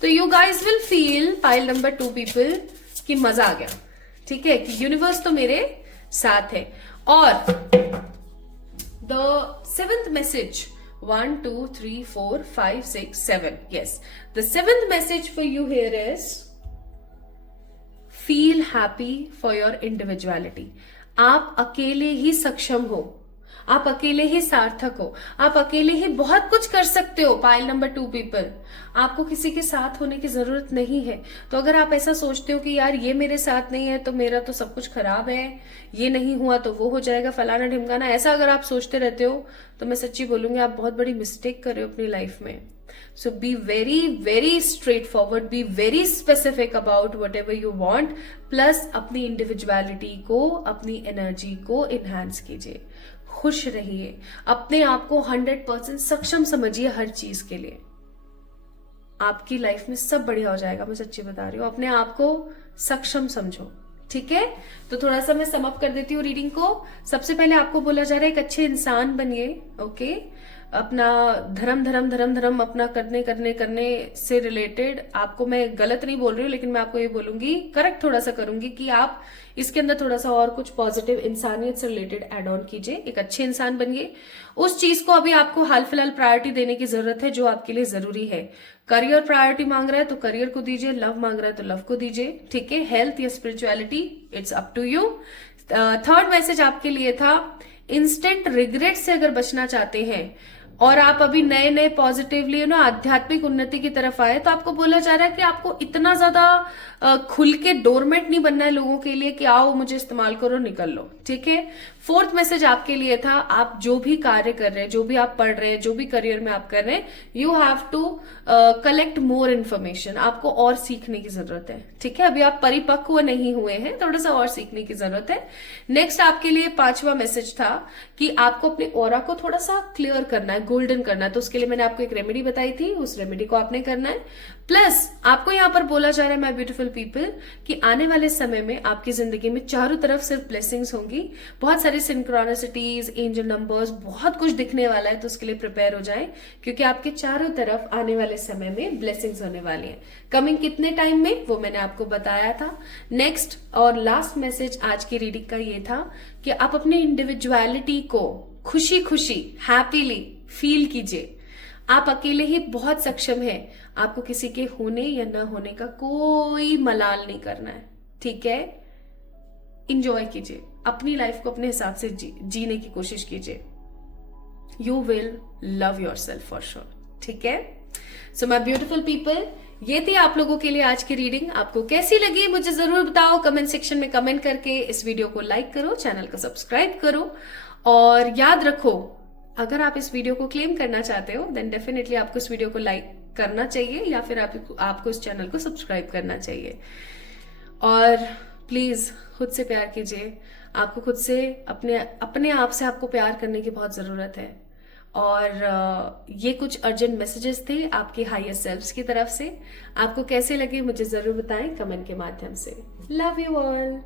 तो you guys will feel, pile number 2 people, कि मजा आ गया, ठीक है, कि यूनिवर्स तो मेरे साथ है। और the 7th message, 1 2 3 4 5 6 7, yes, the 7th message for you here is feel happy for your individuality। आप अकेले ही सक्षम हो, आप अकेले ही सार्थक हो, आप अकेले ही बहुत कुछ कर सकते हो। पाइल नंबर 2 पीपल, आपको किसी के साथ होने की जरूरत नहीं है। तो अगर आप ऐसा सोचते हो कि यार ये मेरे साथ नहीं है तो मेरा तो सब कुछ खराब है, ये नहीं हुआ तो वो हो जाएगा, फलाना ढिमकाना, ऐसा अगर आप सोचते रहते हो तो मैं सच्ची बोलूंगी आप बहुत बड़ी मिस्टेक कर रहे हो अपनी लाइफ में। So be very very straightforward, be very specific about whatever you want, plus अपनी इंडिविजुअलिटी को, अपनी एनर्जी को इनहांस कीजिए, खुश रहिए, अपने आप को 100% सक्षम समझिए हर चीज के लिए। आपकी लाइफ में सब बढ़िया हो जाएगा, मैं सच्ची बता रही हूँ। अपने आप को सक्षम समझो, ठीक है। तो थोड़ा सा मैं सम अप कर देती हूँ रीडिंग को। सबसे पहले आपको बोला जा रहा है एक अच्छे इंसान बनिए, ओके। अपना धर्म धर्म धर्म धर्म अपना करने से रिलेटेड, आपको मैं गलत नहीं बोल रही हूँ, लेकिन मैं आपको ये बोलूंगी, करेक्ट थोड़ा सा करूंगी कि आप इसके अंदर थोड़ा सा और कुछ पॉजिटिव इंसानियत से रिलेटेड एड ऑन कीजिए, एक अच्छे इंसान बनिए। उस चीज को अभी आपको हाल फिलहाल प्रायोरिटी देने की जरूरत है जो आपके लिए जरूरी है। करियर प्रायोरिटी मांग रहा है तो करियर को दीजिए, लव मांग रहा है तो लव को दीजिए, ठीक है। हेल्थ या spirituality, it's up to you. 3rd message आपके लिए था, इंस्टेंट रिग्रेट से अगर बचना चाहते हैं और आप अभी नए नए पॉजिटिवली आध्यात्मिक उन्नति की तरफ आए, तो आपको बोला जा रहा है कि आपको इतना ज्यादा खुल के डोरमेट नहीं बनना है लोगों के लिए कि आओ मुझे इस्तेमाल करो निकल लो, ठीक है। 4th मैसेज आपके लिए था, आप जो भी कार्य कर रहे हैं, जो भी आप पढ़ रहे हैं, जो भी करियर में आप कर रहे हैं, you have to collect more information. आपको और सीखने की जरूरत है, ठीक है। अभी आप परिपक्व नहीं हुए हैं, थोड़ा सा और सीखने की जरूरत है। नेक्स्ट आपके लिए 5वां मैसेज था कि आपको अपने ऑरा को थोड़ा सा क्लियर करना है, गोल्डन करना है। तो उसके लिए मैंने आपको एक रेमेडी बताई थी, उस रेमेडी को आपने करना है। प्लस आपको यहाँ पर बोला जा रहा है माय ब्यूटीफुल पीपल कि आने वाले समय में आपकी जिंदगी में चारों तरफ सिर्फ ब्लेसिंग्स होंगी, बहुत सारी सिंक्रोनिसिटीज, एंजल नंबर्स, बहुत कुछ दिखने वाला है। तो उसके लिए प्रिपेयर हो जाएं, क्योंकि आपके चारों तरफ आने वाले समय में ब्लेसिंग्स होने वाली हैं। कमिंग कितने टाइम में, वो मैंने आपको बताया था। नेक्स्ट और लास्ट मैसेज आज की रीडिंग का ये था कि आप अपनी इंडिविजुअलिटी को खुशी खुशी, हैप्पीली फील कीजिए। आप अकेले ही बहुत सक्षम हैं, आपको किसी के होने या ना होने का कोई मलाल नहीं करना है, ठीक है। इंजॉय कीजिए अपनी लाइफ को, अपने हिसाब से जीने की कोशिश कीजिए। You will love your self for sure, ठीक है। सो माय ब्यूटीफुल पीपल, ये थी आप लोगों के लिए आज की रीडिंग। आपको कैसी लगी मुझे जरूर बताओ कमेंट सेक्शन में कमेंट करके। इस वीडियो को लाइक करो, चैनल को सब्सक्राइब करो, और याद रखो अगर आप इस वीडियो को क्लेम करना चाहते हो देन डेफिनेटली आपको इस वीडियो को लाइक करना चाहिए, या फिर आपको इस चैनल को सब्सक्राइब करना चाहिए। और प्लीज खुद से प्यार कीजिए। आपको खुद से, अपने आप से आपको प्यार करने की बहुत जरूरत है। और ये कुछ अर्जेंट मैसेजेस थे आपके हायर सेल्फ्स की तरफ से। आपको कैसे लगे मुझे जरूर बताएं कमेंट के माध्यम से। Love you all.